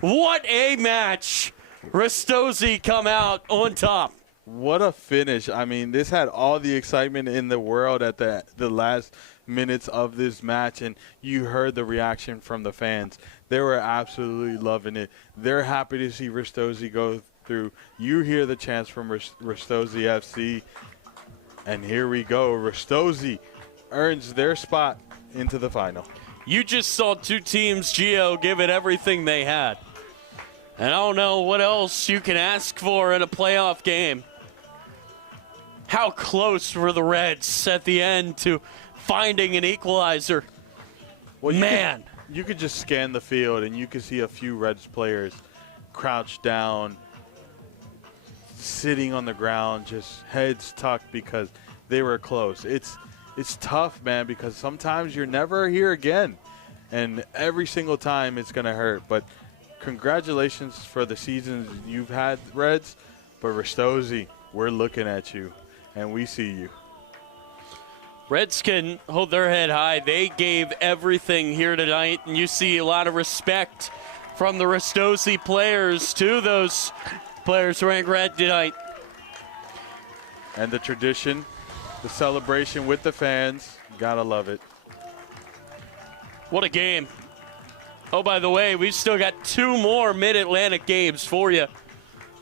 What a match. Ristozi come out on top. What a finish. I mean, this had all the excitement in the world at the last minutes of this match, and you heard the reaction from the fans. They were absolutely loving it. They're happy to see Ristozi go through. You hear the chants from Ristozi FC, and here we go. Ristozi earns their spot into the final. You just saw two teams, Gio, give it everything they had. And I don't know what else you can ask for in a playoff game. How close were the Reds at the end to finding an equalizer? Well, man. You could just scan the field, and you could see a few Reds players crouched down, sitting on the ground, just heads tucked because they were close. It's tough, man, because sometimes you're never here again, and every single time it's going to hurt. But congratulations for the seasons you've had, Reds. But Ristozi, we're looking at you, and we see you. Reds can hold their head high. They gave everything here tonight, and you see a lot of respect from the Ristozi players to those players wearing red tonight. And the tradition, the celebration with the fans, gotta love it. What a game. Oh, by the way, we've still got two more Mid-Atlantic games for you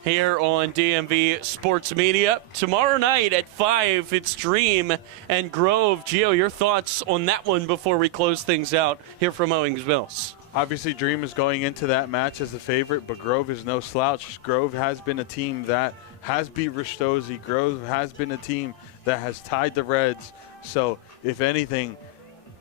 here on DMV Sports Media. Tomorrow night at 5, it's Dream and Grove. Gio, your thoughts on that one before we close things out here from Owings Mills? Obviously, Dream is going into that match as the favorite, but Grove is no slouch. Grove has been a team that has beat Ristozi. Grove has been a team that has tied the Reds. So, if anything,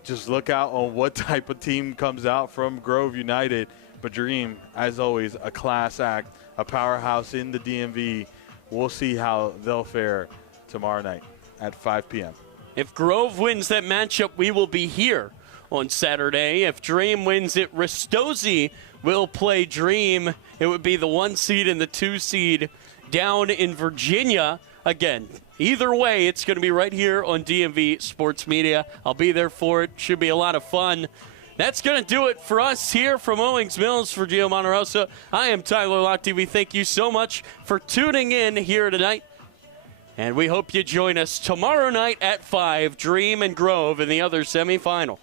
just look out on what type of team comes out from Grove United. But Dream, as always, a class act, a powerhouse in the DMV. We'll see how they'll fare tomorrow night at 5 p.m. If Grove wins that matchup, we will be here on Saturday. If Dream wins it, Ristozi will play Dream. It would be the 1 seed and the 2 seed down in Virginia. Again, either way, it's going to be right here on DMV Sports Media. I'll be there for it. Should be a lot of fun. That's going to do it for us here from Owings Mills. For Gio Monterosa, I am Tyler Lock TV. Thank you so much for tuning in here tonight. And we hope you join us tomorrow night at 5, Dream and Grove in the other semifinal.